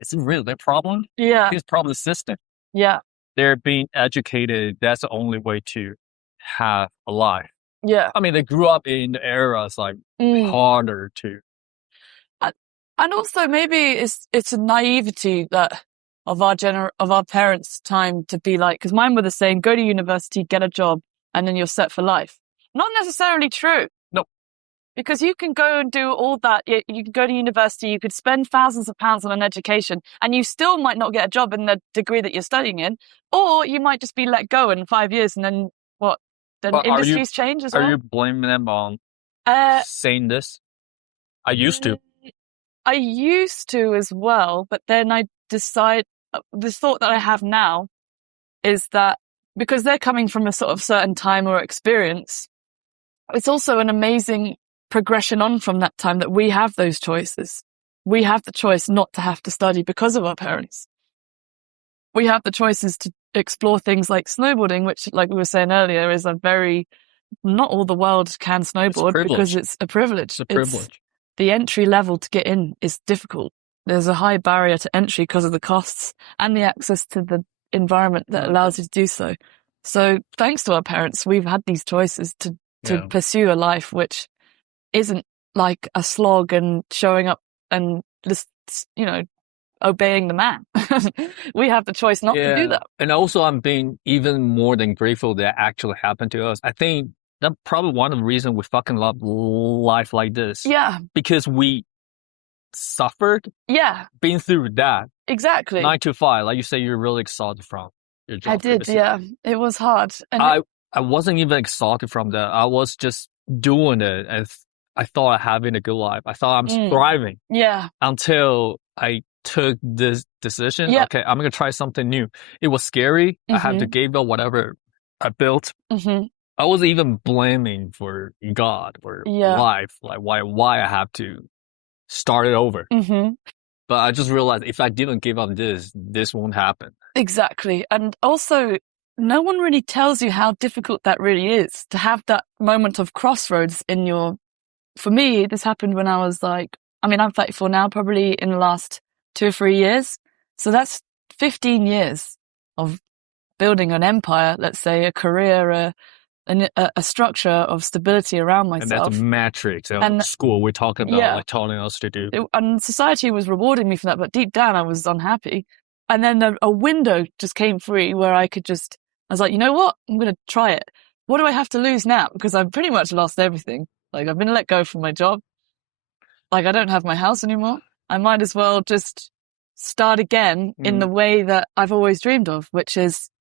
it's really their problem. Yeah. It's probably the system. Yeah. They're being educated. That's the only way to have a life. Yeah. I mean, they grew up in eras like harder to. And also maybe it's a naivety that of our parents' time to be like, because mine were the same, go to university, get a job, and then you're set for life. Not necessarily true. No. Because you can go and do all that. You can go to university, you could spend thousands of pounds on an education, and you still might not get a job in the degree that you're studying in, or you might just be let go in 5 years, and then what? Then industries change as well? Are you blaming them on saying this? I used to. I used to as well, but then I decide the thought that I have now is that because they're coming from a sort of certain time or experience, it's also an amazing progression on from that time that we have those choices. We have the choice not to have to study because of our parents. We have the choices to explore things like snowboarding, which, like we were saying earlier, is not all the world can snowboard because it's a privilege. It's a privilege. The entry level to get in is difficult. There's a high barrier to entry because of the costs and the access to the environment that allows you to do so. So thanks to our parents, we've had these choices to pursue a life which isn't like a slog and showing up and just, obeying the man. We have the choice not to do that. And also I'm being even more than grateful that actually happened to us. I think that's probably one of the reasons we fucking love life like this. Yeah. Because we suffered. Yeah. Been through that. Exactly. 9 to 5, like you say, you're really exhausted from your job. I did, yeah. It was hard. And I wasn't even exhausted from that. I was just doing it and I thought I'm having a good life. I thought I'm thriving. Yeah. Until I took this decision. Yeah. Okay, I'm going to try something new. It was scary. I had to give up whatever I built. I was even blaming for God or life, like why I have to start it over. Mm-hmm. But I just realized if I didn't give up this won't happen. Exactly. And also, no one really tells you how difficult that really is to have that moment of crossroads in your... For me, this happened when I was like, I mean, I'm 34 now, probably in the last 2 or 3 years. So that's 15 years of building an empire, let's say, a career, a structure of stability around myself. And that's a metric. So and school, we're talking about like telling us to do. And society was rewarding me for that, but deep down I was unhappy. And then a window just came free where I was like, you know what? I'm going to try it. What do I have to lose now? Because I've pretty much lost everything. Like, I've been let go from my job. Like, I don't have my house anymore. I might as well just start again in the way that I've always dreamed of, which is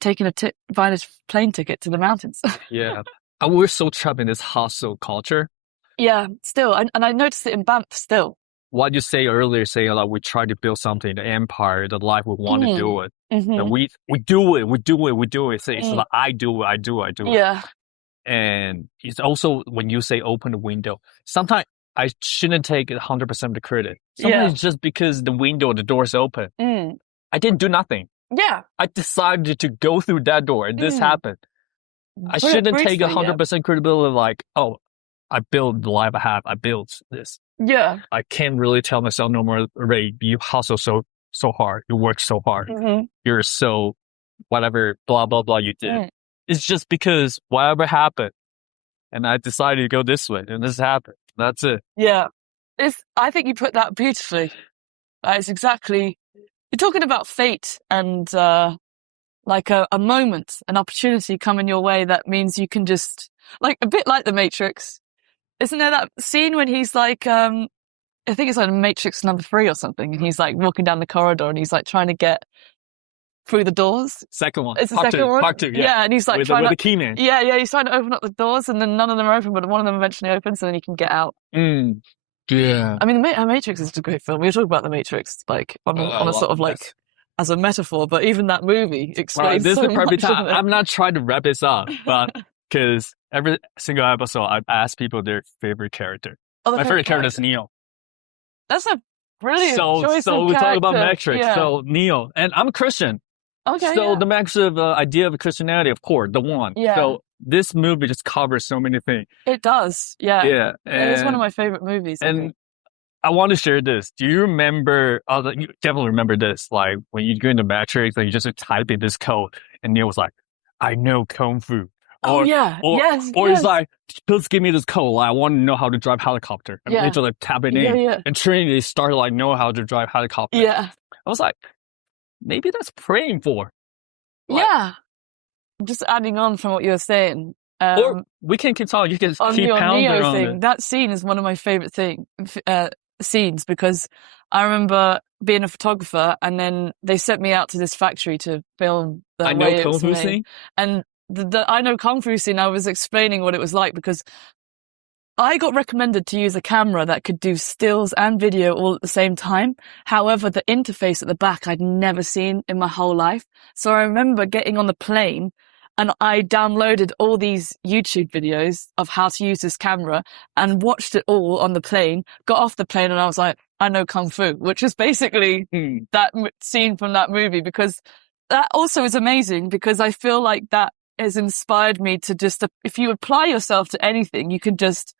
taking buying a plane ticket to the mountains. Yeah. And we're so trapped in this hustle culture. Yeah, still. And I noticed it in Banff still. What you say earlier, saying like we try to build something, the empire, the life, we want to do it. Mm-hmm. And we do it. So it's like, I do it. Yeah. And it's also when you say open the window, sometimes I shouldn't take 100% of the credit. Sometimes it's just because the door's open. I didn't do nothing. Yeah. I decided to go through that door and this happened. I shouldn't take 100% credibility like, oh, I built the life I have. I built this. Yeah. I can't really tell myself no more, Ray, you hustle so hard. You work so hard. Mm-hmm. You're so whatever, blah, blah, blah you did. It's just because whatever happened and I decided to go this way and this happened. That's it. Yeah. I think you put that beautifully. It's exactly, you're talking about fate and like a moment, an opportunity coming your way that means you can just, like a bit like The Matrix. Isn't there that scene when he's like, I think it's like Matrix number 3 or something, and he's like walking down the corridor and he's like trying to get through the doors. Second one. It's the second one? Part 2, yeah. Yeah, and he's like with the key man. Yeah, he's trying to open up the doors and then none of them are open, but one of them eventually opens and then he can get out. Yeah. I mean, The Matrix is a great film. We were talking about The Matrix, like, on a sort of like, as a metaphor, but even that movie explains this so is the perfect much time. I'm not trying to wrap this up, but because every single episode, I ask people their favorite character. My favorite character is Neo. That's a brilliant choice So of we character. talk about metrics. Yeah. So Neo, and I'm Christian. Okay. So the massive idea of Christianity, of course, the one. Yeah. So this movie just covers so many things. It does. Yeah. Yeah. It is one of my favorite movies. And I want to share this. Do you remember? You definitely remember this. Like when you go into Matrix, like you just type in this code, and Neo was like, "I know kung fu." Yes. It's like, please give me this code. Like, I want to know how to drive helicopter. And they just like tap it in. Yeah. And Trinity started like know how to drive helicopter. Yeah. I was like, maybe that's praying for. Like, yeah. Just adding on from what you were saying. Or we can keep talking. You can keep pounding on it. That scene is one of my favorite scenes because I remember being a photographer and then they sent me out to this factory to film the I way know it kung was fu made. scene. And the I know kung fu scene, I was explaining what it was like because I got recommended to use a camera that could do stills and video all at the same time. However, the interface at the back I'd never seen in my whole life. So I remember getting on the plane and I downloaded all these YouTube videos of how to use this camera and watched it all on the plane, got off the plane and I was like, I know kung fu, which is basically that scene from that movie because that also is amazing because I feel like that has inspired me to just, if you apply yourself to anything, you can just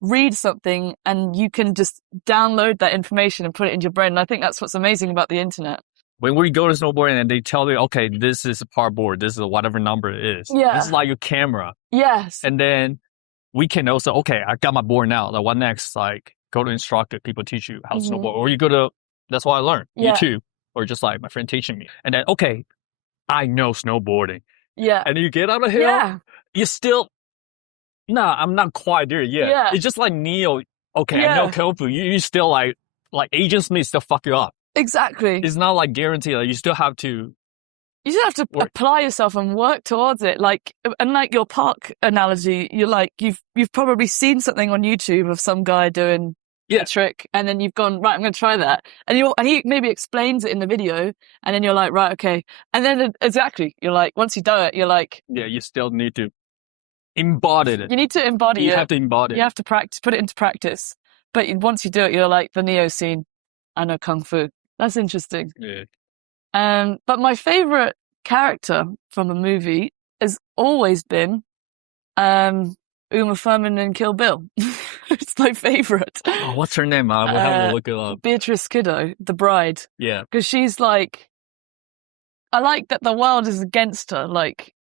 read something and you can just download that information and put it into your brain. And I think that's what's amazing about the internet. When we go to snowboarding and they tell you, okay, this is a part board, this is whatever number it is. Yeah. This is like your camera. Yes. And then we can also, okay, I got my board now. Like what next? Like go to instructor, people teach you how to snowboard. Or you go to, that's what I learned, YouTube. Or just like my friend teaching me. And then, okay, I know snowboarding. Yeah. And you get on a hill, you still, I'm not quite there yet. Yeah. It's just like Neo, okay, I know kung fu. You still like Agent Smith still fuck you up. Exactly. It's not like guaranteed. Like you still have to. You just have to apply yourself and work towards it. Like, and like your park analogy, you're like, you've probably seen something on YouTube of some guy doing a trick and then you've gone, right, I'm going to try that. And he maybe explains it in the video and then you're like, right, okay. And then exactly, you're like, once you do it, you're like. Yeah, you still need to embody it. You need to embody it. You have to embody it. You have to practice, put it into practice. But once you do it, you're like the Neo scene. I know Kung Fu. That's interesting. Yeah. But my favorite character from a movie has always been Uma Thurman in Kill Bill. It's my favorite. Oh, what's her name? I will have to look it up. Beatrice Kiddo, the bride. Yeah. Because she's like, I like that the world is against her. Like,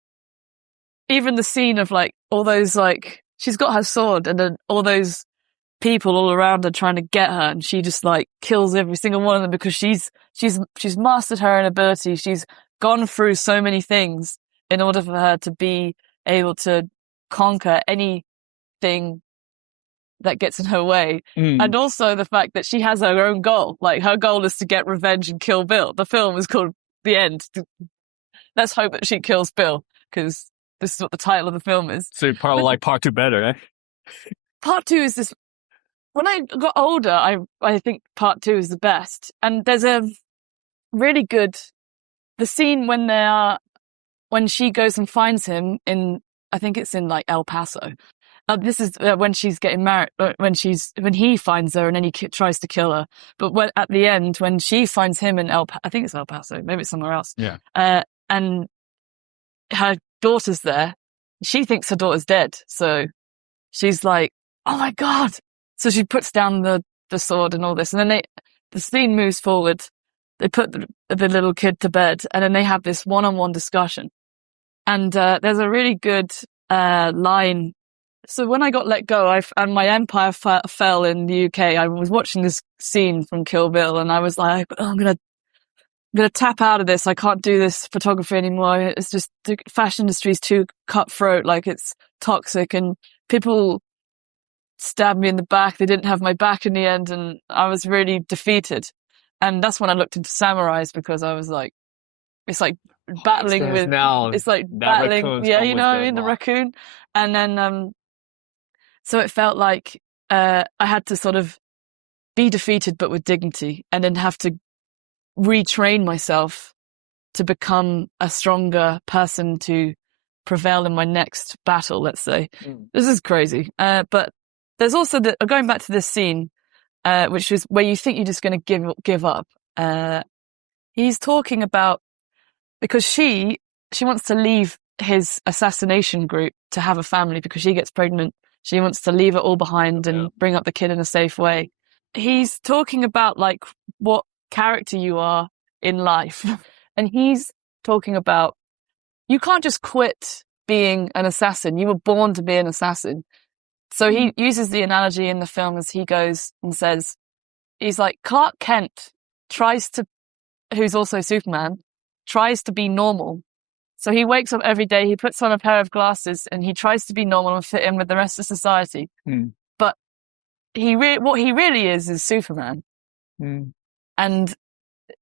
even the scene of like all those like, she's got her sword and then all those people all around her trying to get her, and she just like kills every single one of them because she's mastered her own ability. She's gone through so many things in order for her to be able to conquer anything that gets in her way. And also the fact that she has her own goal. Like, her goal is to get revenge and kill Bill. The film is called The End. Let's hope that she kills Bill, because this is what the title of the film is. So you probably like part 2 better, eh? Part 2 is this. When I got older, I think part 2 is the best. And there's a really good, the scene when she goes and finds him in, I think it's in like El Paso. This is when she's getting married, when he finds her and then he tries to kill her. But at the end, when she finds him in I think it's El Paso, maybe it's somewhere else. Yeah. And her daughter's there. She thinks her daughter's dead. So she's like, oh my God. So she puts down the sword and all this. And then the scene moves forward. They put the little kid to bed, and then they have this one-on-one discussion. And there's a really good line. So when I got let go, and my empire fell in the UK, I was watching this scene from Kill Bill, and I was like, oh, I'm gonna tap out of this. I can't do this photography anymore. It's just, the fashion industry is too cutthroat, like it's toxic, and people stabbed me in the back. They didn't have my back in the end, and I was really defeated. And that's when I looked into samurais, because I was like, it's like battling with, it's like battling, yeah, you know what I mean, the raccoon. And then, so it felt like I had to sort of be defeated, but with dignity, and then have to retrain myself to become a stronger person to prevail in my next battle, let's say. This is crazy. But there's also going back to this scene, which is where you think you're just going to give up. He's talking about, because she wants to leave his assassination group to have a family because she gets pregnant. She wants to leave it all behind and bring up the kid in a safe way. He's talking about like what character you are in life. And he's talking about, you can't just quit being an assassin. You were born to be an assassin. So he uses the analogy in the film as he goes and says, he's like, Clark Kent who's also Superman, tries to be normal. So he wakes up every day, he puts on a pair of glasses, and he tries to be normal and fit in with the rest of society. But what he really is Superman. And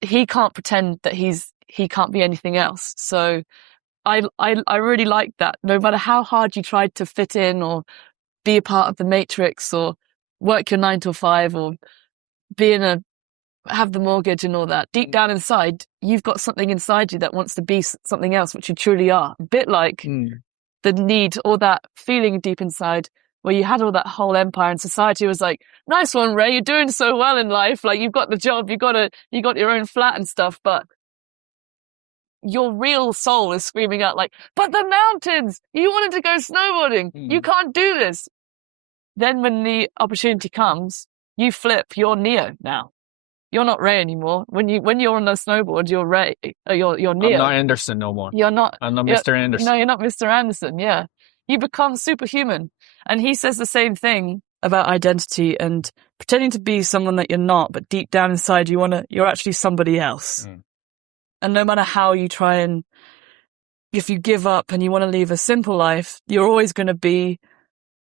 he can't pretend that he can't be anything else. So I really like that. No matter how hard you tried to fit in or be a part of the Matrix or work your 9 to 5 or have the mortgage and all that, deep down inside, you've got something inside you that wants to be something else, which you truly are. A bit like the need, or that feeling deep inside where you had all that whole empire and society was like, nice one, Ray, you're doing so well in life. Like, you've got the job, you got your own flat and stuff, but your real soul is screaming out like, but the mountains, you wanted to go snowboarding. You can't do this. Then when the opportunity comes, you flip, you're Neo now. You're not Ray anymore. When you're on the snowboard, you're Ray. You're Neo. I'm not Anderson no more. I'm not Mr. Anderson. No, you're not Mr. Anderson. Yeah, you become superhuman. And he says the same thing about identity and pretending to be someone that you're not, but deep down inside you're actually somebody else. And no matter how you try, and if you give up and you want to leave a simple life, you're always going to be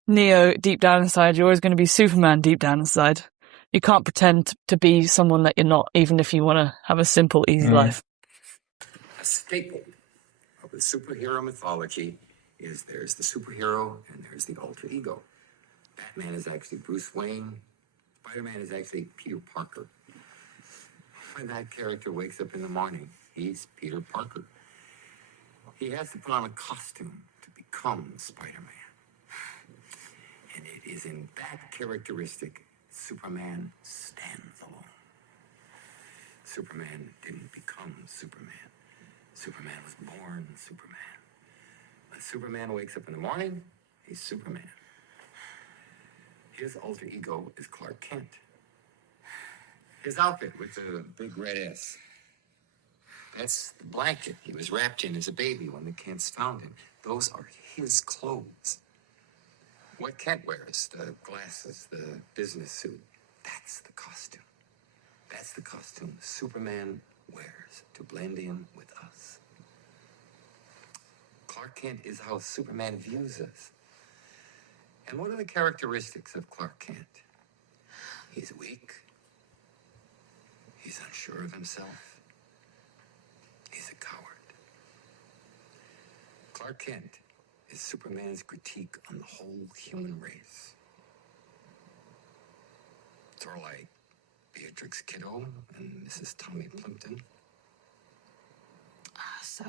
Neo deep down inside. You're always going to be Superman deep down inside. You can't pretend to be someone that you're not, even if you want to have a simple, easy life. A staple of the superhero mythology is there's the superhero and there's the alter ego. Batman is actually Bruce Wayne. Spider-Man is actually Peter Parker. When that character wakes up in the morning, he's Peter Parker. He has to put on a costume to become Spider-Man. And it is in that characteristic Superman stands alone. Superman didn't become Superman. Superman was born Superman. When Superman wakes up in the morning, he's Superman. His alter ego is Clark Kent. His outfit with the big red S. That's the blanket he was wrapped in as a baby when the Kents found him. Those are his clothes. What Kent wears, the glasses, the business suit, that's the costume. That's the costume Superman wears to blend in with us. Clark Kent is how Superman views us. And what are the characteristics of Clark Kent? He's weak. He's unsure of himself. He's a coward. Clark Kent is Superman's critique on the whole human race. Sort of like Beatrix Kiddo and Mrs. Tommy Plimpton. So,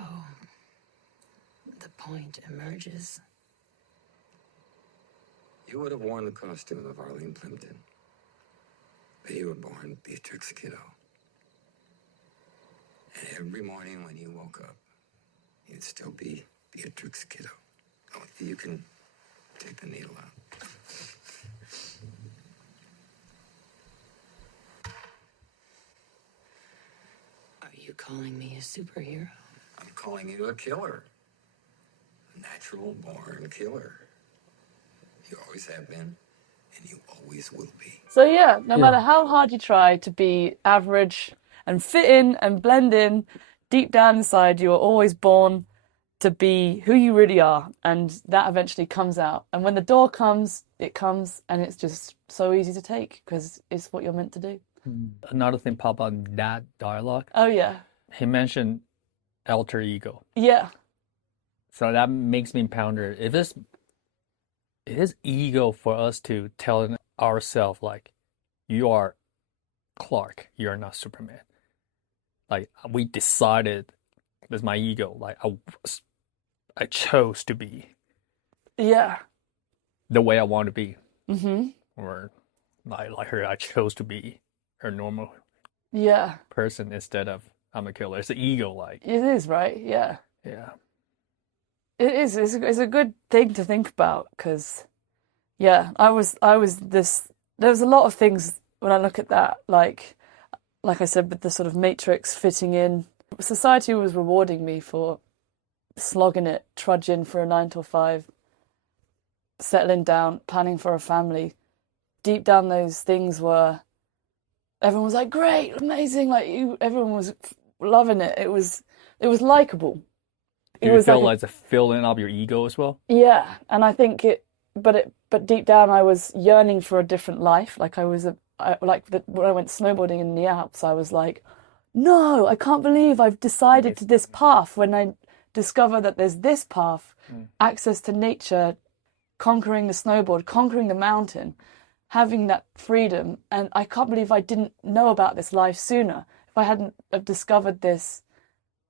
the point emerges. You would have worn the costume of Arlene Plimpton, but you were born Beatrix Kiddo. And every morning when you woke up, you'd still be Beatrix Kiddo. Oh, you can take the needle out. Are you calling me a superhero? I'm calling you a killer. A natural-born killer. You always have been, and you always will be. So yeah, no matter how hard you try to be average and fit in and blend in, deep down inside you are always born to be who you really are, and that eventually comes out. And when the door comes, it comes, and it's just so easy to take because it's what you're meant to do. Another thing pop up in that dialogue. Oh yeah. He mentioned alter ego. Yeah. So that makes me ponder if it is ego for us to tell ourselves like, you are Clark, you are not Superman. Like we decided with my ego, like I chose to be the way I want to be. Mm-hmm. Or like her, I chose to be a normal person instead of I'm a killer. It's the ego, like it is, right? Yeah. It is. It's a good thing to think about because, I was this. There was a lot of things when I look at that, like I said, with the sort of matrix fitting in. Society was rewarding me for slogging it, trudging for a 9 to 5, settling down, planning for a family. Deep down, those things were. Everyone was like, "Great, amazing!" Like everyone was loving it. It was likable. Do you feel like it's filling up your ego as well? Yeah, and I think but deep down I was yearning for a different life. Like when I went snowboarding in the Alps, I was like, no, I can't believe I've decided to this path. When I discover that there's this path, access to nature, conquering the snowboard, conquering the mountain, having that freedom, and I can't believe I didn't know about this life sooner. If I hadn't have discovered this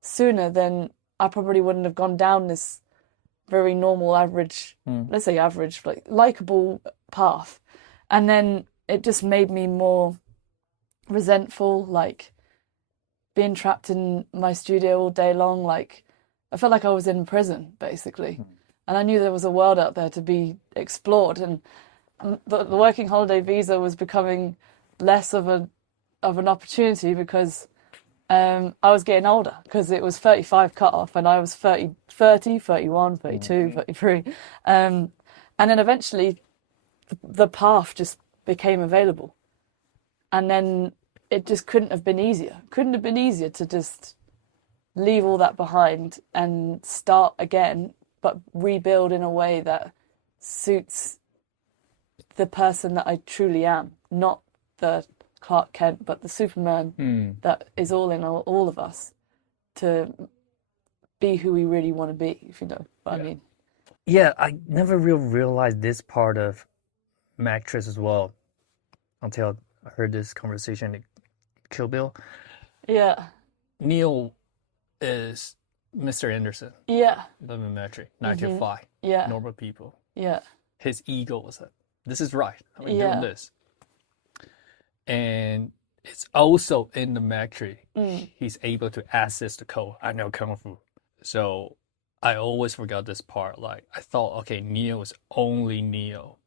sooner, then I probably wouldn't have gone down this very normal, average, let's say average, like likable path. And then it just made me more resentful, like being trapped in my studio all day long. Like I felt like I was in prison, basically. And I knew there was a world out there to be explored. And the working holiday visa was becoming less of an opportunity because I was getting older, because it was 35 cut off and I was 30, 31, 32, 33. And then eventually the path just became available. And then it just couldn't have been easier. Couldn't have been easier to just leave all that behind and start again, but rebuild in a way that suits the person that I truly am, not the Clark Kent, but the Superman that is all in all of us, to be who we really want to be, if you know what I mean. Yeah, I never realized this part of Matrix as well until I heard this conversation at Kill Bill. Yeah. Neil is Mr. Anderson. Yeah. The Matrix, 9 to 5. Yeah. Normal people. Yeah. His ego was like, this is right. I'm doing this. And it's also in the mastery. He's able to access the code. I know Kung Fu. So I always forgot this part. Like, I thought, okay, Neo is only Neo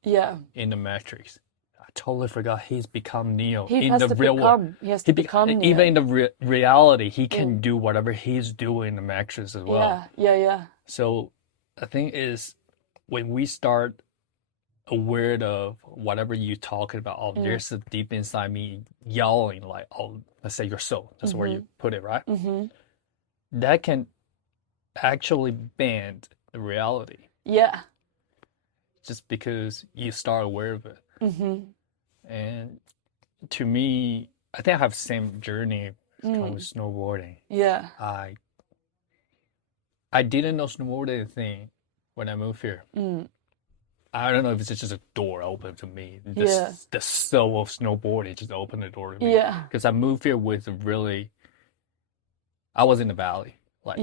in the Matrix. I totally forgot he's become Neo in the real world. He has to become Neo. Even in the reality, he can do whatever he's doing in the Matrix as well. Yeah. So I think is when we start aware of whatever you're talking about, oh, there's a deep inside me yelling, like, oh, let's say your soul. That's where you put it, right? That can actually bend the reality. Yeah. Just because you start aware of it. And to me, I think I have the same journey with snowboarding. Yeah. I didn't know snowboarding thing when I moved here. I don't know if it's just a door open to me. The soul of snowboarding just opened the door to me. Yeah. Because I moved here with I was in the valley. Like,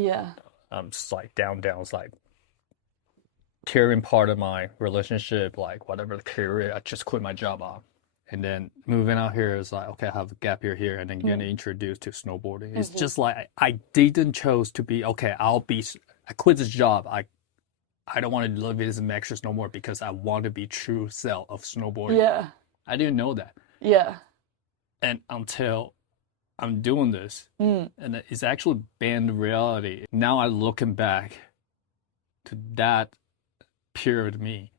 just like down. It's like tearing part of my relationship, like whatever the career. I just quit my job on. And then moving out here is like, okay, I have a gap year here and then getting introduced to snowboarding. It's just like, I didn't chose to be, okay, I quit this job. I don't want to live as an extra no more because I want to be true self of snowboarding. Yeah. I didn't know that. Yeah. And until I'm doing this, and it's actually been the reality. Now I'm looking back to that period of me.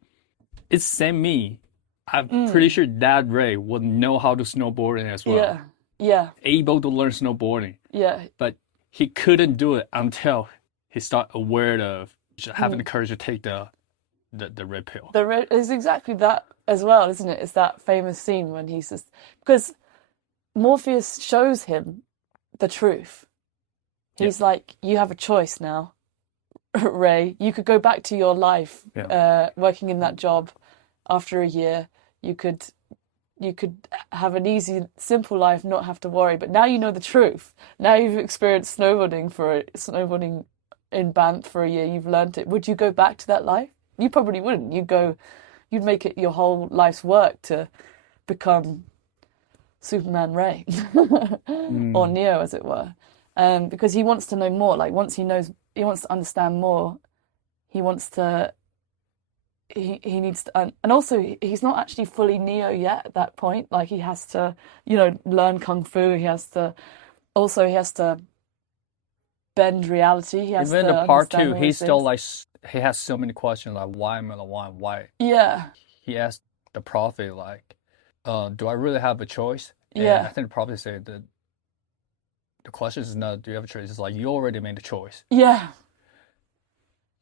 It's same me. I'm pretty sure Dad Ray would know how to snowboarding as well. Yeah. Able to learn snowboarding. Yeah. But he couldn't do it until he started aware of having the courage to take the red pill. It's exactly that as well, isn't it? It's that famous scene when he says, because Morpheus shows him the truth. He's like, you have a choice now, Ray. You could go back to your life, working in that job after a year. You could have an easy, simple life, not have to worry. But now you know the truth. Now you've experienced snowboarding in Banff for a year. You've learned it. Would you go back to that life? You probably wouldn't. You'd make it your whole life's work to become Superman Ray or Neo, as it were, because he wants to know more. Like, once he wants to understand more. He wants to. He needs to, and also he's not actually fully Neo yet at that point. Like, he has to, learn kung fu. He has to bend reality. He has even to the part understand 2, all he's these still things. like, he has so many questions like, why am I the one? Why? Yeah. He asked the prophet like, do I really have a choice? And Yeah. I think the prophet said that the question is not, do you have a choice? It's like, you already made the choice. Yeah.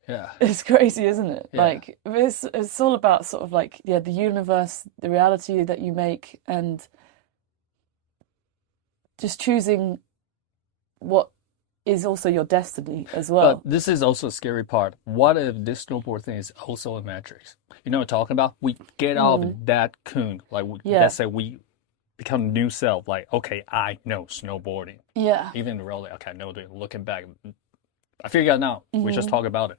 Yeah. It's crazy, isn't it? Yeah. Like, it's all about sort of like, the universe, the reality that you make, and just choosing what is also your destiny as well. But this is also a scary part. What if this snowboard thing is also a matrix? You know what I'm talking about? We get out of that cocoon. Like, let's say we become new self. Like, okay, I know snowboarding. Yeah. Even really, okay, I know that looking back, I figured it out now. We just talk about it.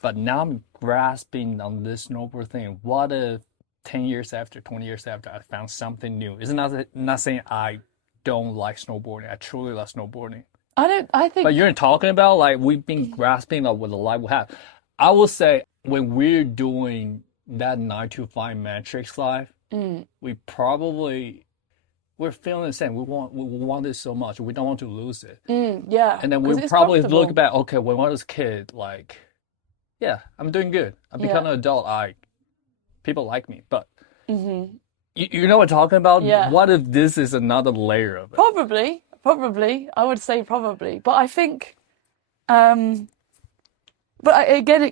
But now I'm grasping on this snowboard thing. What if 10 years after, 20 years after, I found something new? It's not saying I don't like snowboarding. I truly love snowboarding. I think. But you're talking about, like, we've been grasping like what the life we have. I will say, when we're doing that 9 to 5 matrix life, we're feeling the same. We want it so much. We don't want to lose it. Yeah. And then we'll probably look back, okay, when I was a kid, like, yeah, I'm doing good. I'm becoming an adult. People like me. But you know what I'm talking about? Yeah. What if this is another layer of it? Probably. I would say probably. But I think, again,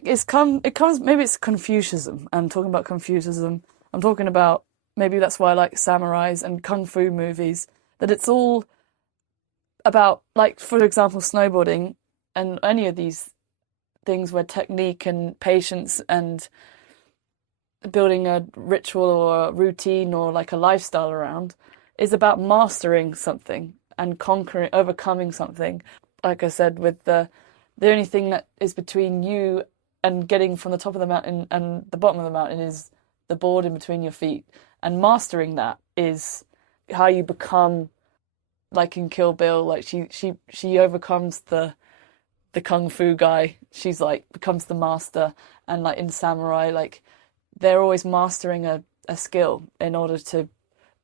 it comes, maybe it's Confucianism. I'm talking about Confucianism. I'm talking about, maybe that's why I like samurais and kung fu movies, that it's all about, like, for example, snowboarding and any of these things where technique and patience and building a ritual or a routine or like a lifestyle around is about mastering something and overcoming something. Like I said, with the only thing that is between you and getting from the top of the mountain and the bottom of the mountain is the board in between your feet. And mastering that is how you become, like in Kill Bill, like she overcomes the kung fu guy. She's like becomes the master, and like in Samurai, like they're always mastering a skill in order to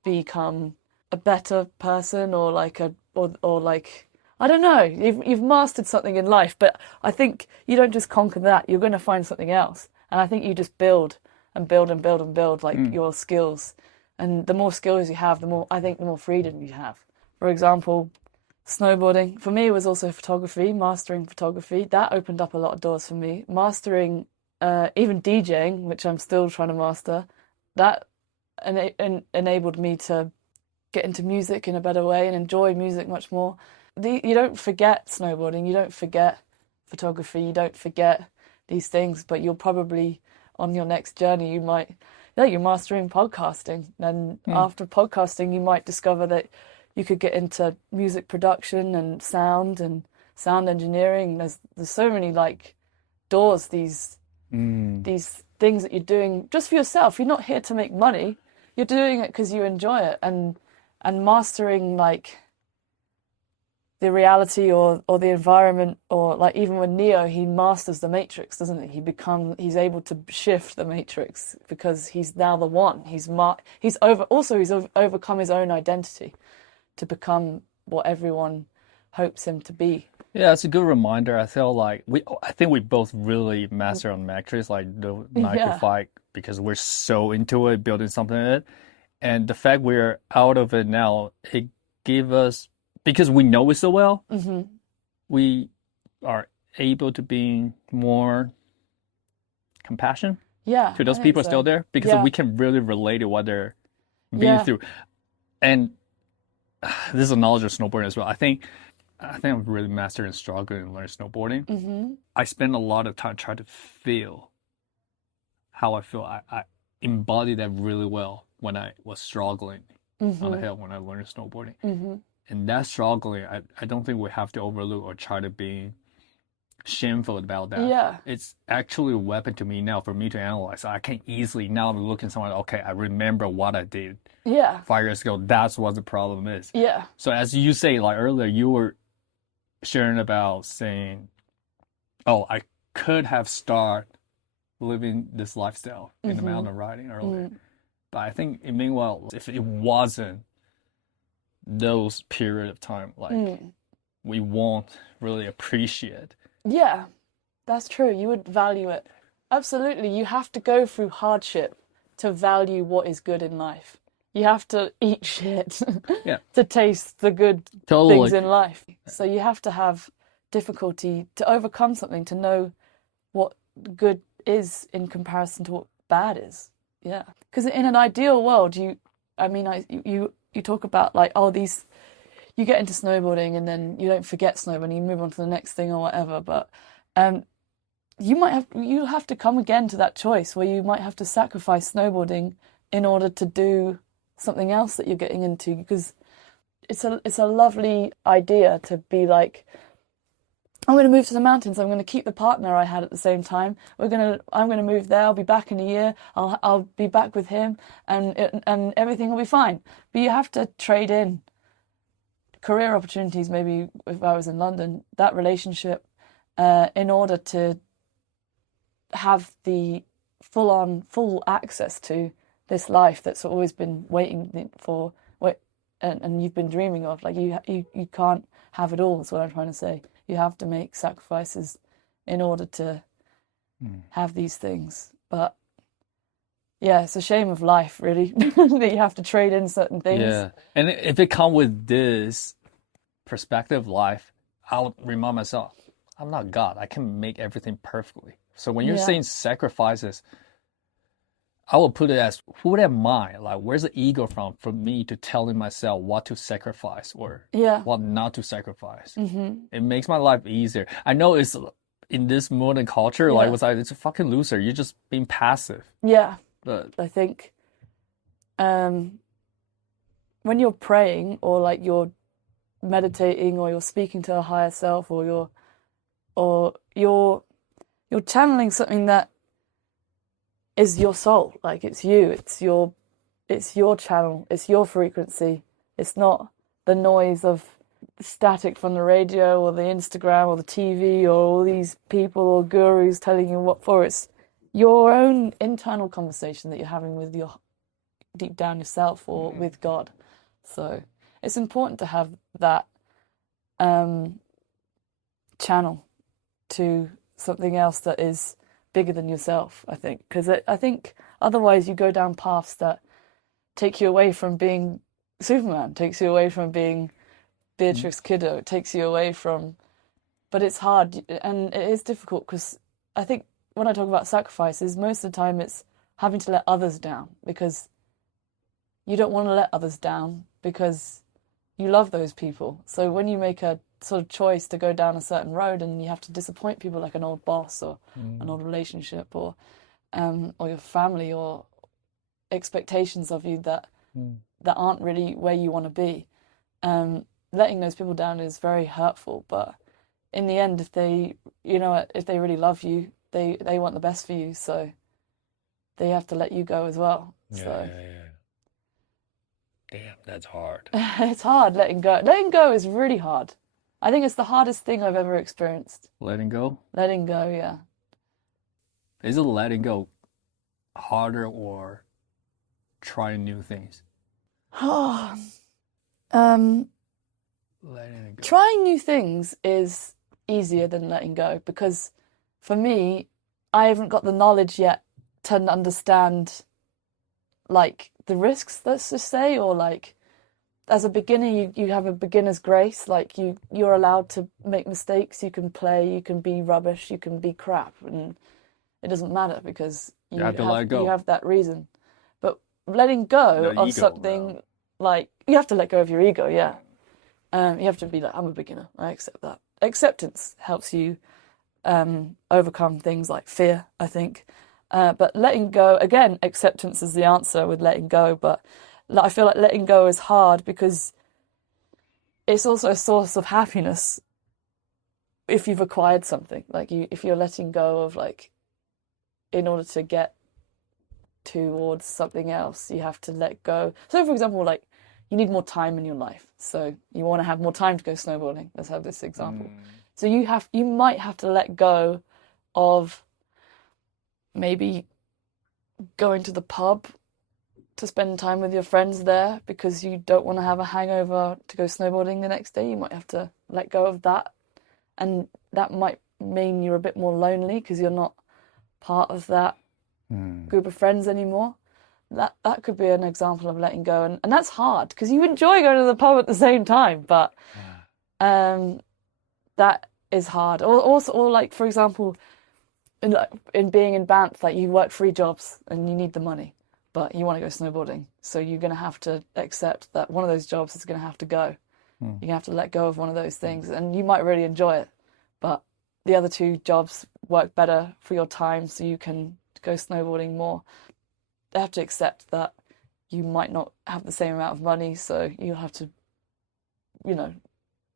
become a better person, or like or like, I don't know, you've mastered something in life. But I think you don't just conquer that, you're going to find something else. And I think you just build and build and build and build, like your skills. And the more skills you have, the more freedom you have. For example, snowboarding for me was also photography. Mastering photography, that opened up a lot of doors for me. Mastering even DJing, which I'm still trying to master, that enabled me to get into music in a better way and enjoy music much more. You don't forget snowboarding, you don't forget photography, you don't forget these things, but you'll probably, on your next journey, you're mastering podcasting. And after podcasting, you might discover that you could get into music production and sound engineering. There's so many like doors, these things that you're doing just for yourself. You're not here to make money. You're doing it because you enjoy it. And mastering like the reality or the environment, or like even with Neo, he masters the matrix, doesn't he? He's able to shift the matrix because he's now the one. He's overcome his own identity to become what everyone hopes him to be. Yeah, it's a good reminder. I feel like I think we both really master on matrix, like the 9 to 5, because we're so into it, building something in it. And the fact we're out of it now, it gave us, because we know it so well, we are able to be more compassionate to those people still there, because we can really relate to what they're being through. And this is a knowledge of snowboarding as well. I think I'm really mastered and struggling and learning snowboarding. I spend a lot of time trying to feel how I feel. I embody that really well when I was struggling on the hill when I learned snowboarding. And that struggling, I don't think we have to overlook or try to be shameful about that. Yeah. It's actually a weapon to me now for me to analyze. I can easily, now I'm looking at someone, okay, I remember what I did 5 years ago. That's what the problem is. Yeah. So as you say, like earlier, you were sharing about saying, oh, I could have started living this lifestyle in the mountain riding earlier. But I think, meanwhile, if it wasn't those period of time, like we won't really appreciate. Yeah, that's true. You would value it. Absolutely. You have to go through hardship to value what is good in life. You have to eat shit to taste the good things in life. So you have to have difficulty to overcome something, to know what good is in comparison to what bad is. Yeah. Because in an ideal world, you talk about like, you get into snowboarding and then you don't forget snowboarding, you move on to the next thing or whatever. But you'll have to come again to that choice where you might have to sacrifice snowboarding in order to do something else that you're getting into, because it's a lovely idea to be like, I'm going to move to the mountains. I'm going to keep the partner I had at the same time. I'm going to move there. I'll be back in a year. I'll be back with him, and everything will be fine. But you have to trade in career opportunities. Maybe if I was in London, that relationship, in order to have the full access to this life that's always been waiting for, and you've been dreaming of. Like you can't have it all. That's what I'm trying to say. You have to make sacrifices in order to have these things. But yeah, it's a shame of life, really, that you have to trade in certain things. Yeah, and if it comes with this perspective of life, I'll remind myself, I'm not God. I can make everything perfectly. So when you're saying sacrifices, I will put it as, who am I? Like, where's the ego from for me to telling myself what to sacrifice or what not to sacrifice? It makes my life easier. I know it's in this modern culture, like it's a fucking loser. You're just being passive. Yeah. But I think when you're praying or like you're meditating or you're speaking to a higher self or you're channeling something that is your soul, like it's you, it's your channel, it's your frequency, It's not the noise of static from the radio or the Instagram or the TV or all these people or gurus telling you what for. It's your own internal conversation that you're having with your deep down yourself or with God. So it's important to have that channel to something else that is bigger than yourself, I think. Because I think otherwise you go down paths that take you away from being Superman, takes you away from being Beatrix Kiddo, it takes you away from... But it's hard and it is difficult because I think when I talk about sacrifices, most of the time it's having to let others down because you don't want to let others down because you love those people. So when you make a sort of choice to go down a certain road and you have to disappoint people like an old boss or an old relationship or your family or expectations of you that aren't really where you want to be, letting those people down is very hurtful. But in the end, if they really love you, they want the best for you, so they have to let you go as well. Yeah. Damn, that's hard. It's hard letting go. Letting go is really hard. I think it's the hardest thing I've ever experienced. Letting go? Letting go, yeah. Is it letting go harder or trying new things? Letting go. Trying new things is easier than letting go because for me, I haven't got the knowledge yet to understand like the risks, let's just say, or like as a beginner, you have a beginner's grace. Like you're allowed to make mistakes. You can play. You can be rubbish. You can be crap, and it doesn't matter because you have to let go. You have that reason. But letting go of something like you have to let go of your ego. Yeah, you have to be like, I'm a beginner. I accept that. Acceptance helps you overcome things like fear, I think. But letting go, again, acceptance is the answer with letting go. But I feel like letting go is hard because it's also a source of happiness if you've acquired something. Like if you're letting go of like, in order to get towards something else, you have to let go. So for example, like you need more time in your life. So you want to have more time to go snowboarding. Let's have this example. So you might have to let go of maybe going to the pub to spend time with your friends there because you don't want to have a hangover to go snowboarding the next day. You might have to let go of that. And that might mean you're a bit more lonely because you're not part of that group of friends anymore. That could be an example of letting go. And that's hard because you enjoy going to the pub at the same time, but that is hard. Or like, for example, in being in Banff, like you work 3 jobs and you need the money, but you want to go snowboarding. So you're going to have to accept that one of those jobs is going to have to go. You're going to have to let go of one of those things. And you might really enjoy it, but the other 2 jobs work better for your time so you can go snowboarding more. They have to accept that you might not have the same amount of money, so you'll have to,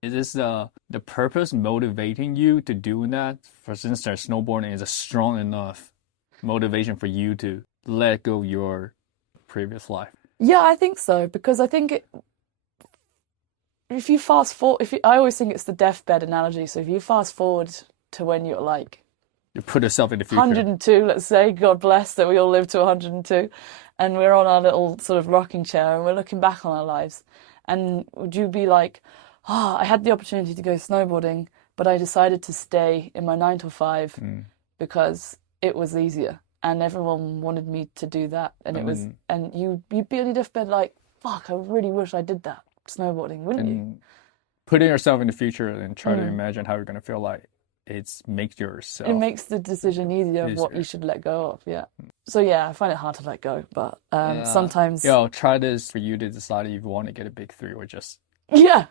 Is this the purpose motivating you to doing that? For instance, snowboarding is a strong enough motivation for you to let go of your previous life. Yeah, I think so, because I think if you fast forward, I always think it's the deathbed analogy. So if you fast forward to when you're like, you put yourself in the future. 102, let's say, God bless that we all live to 102, and we're on our little sort of rocking chair and we're looking back on our lives. And would you be like, I had the opportunity to go snowboarding, but I decided to stay in my 9 to 5 because it was easier and everyone wanted me to do that. And it was, and you'd be on your deathbed like, fuck, I really wish I did that snowboarding, wouldn't you? Putting yourself in the future and try to imagine how you're going to feel like, it makes the decision easier of what you should let go of. Yeah. So yeah, I find it hard to let go, but sometimes. Try this for you to decide if you want to get a big 3 or just. Yeah.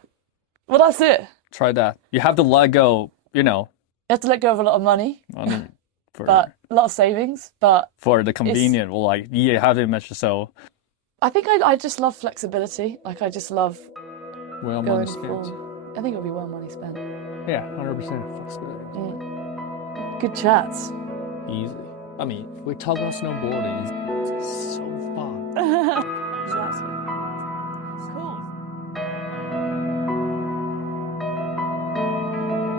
Well, that's it. Try that. You have to let go, You have to let go of a lot of money. But a lot of savings, but. For the convenient, you have to imagine so. I think I just love flexibility. Like I just love. Well money spent. I think it'll be well money spent. Yeah, 100% flexibility. Good chats. Easy. I mean, we talk about snowboarding.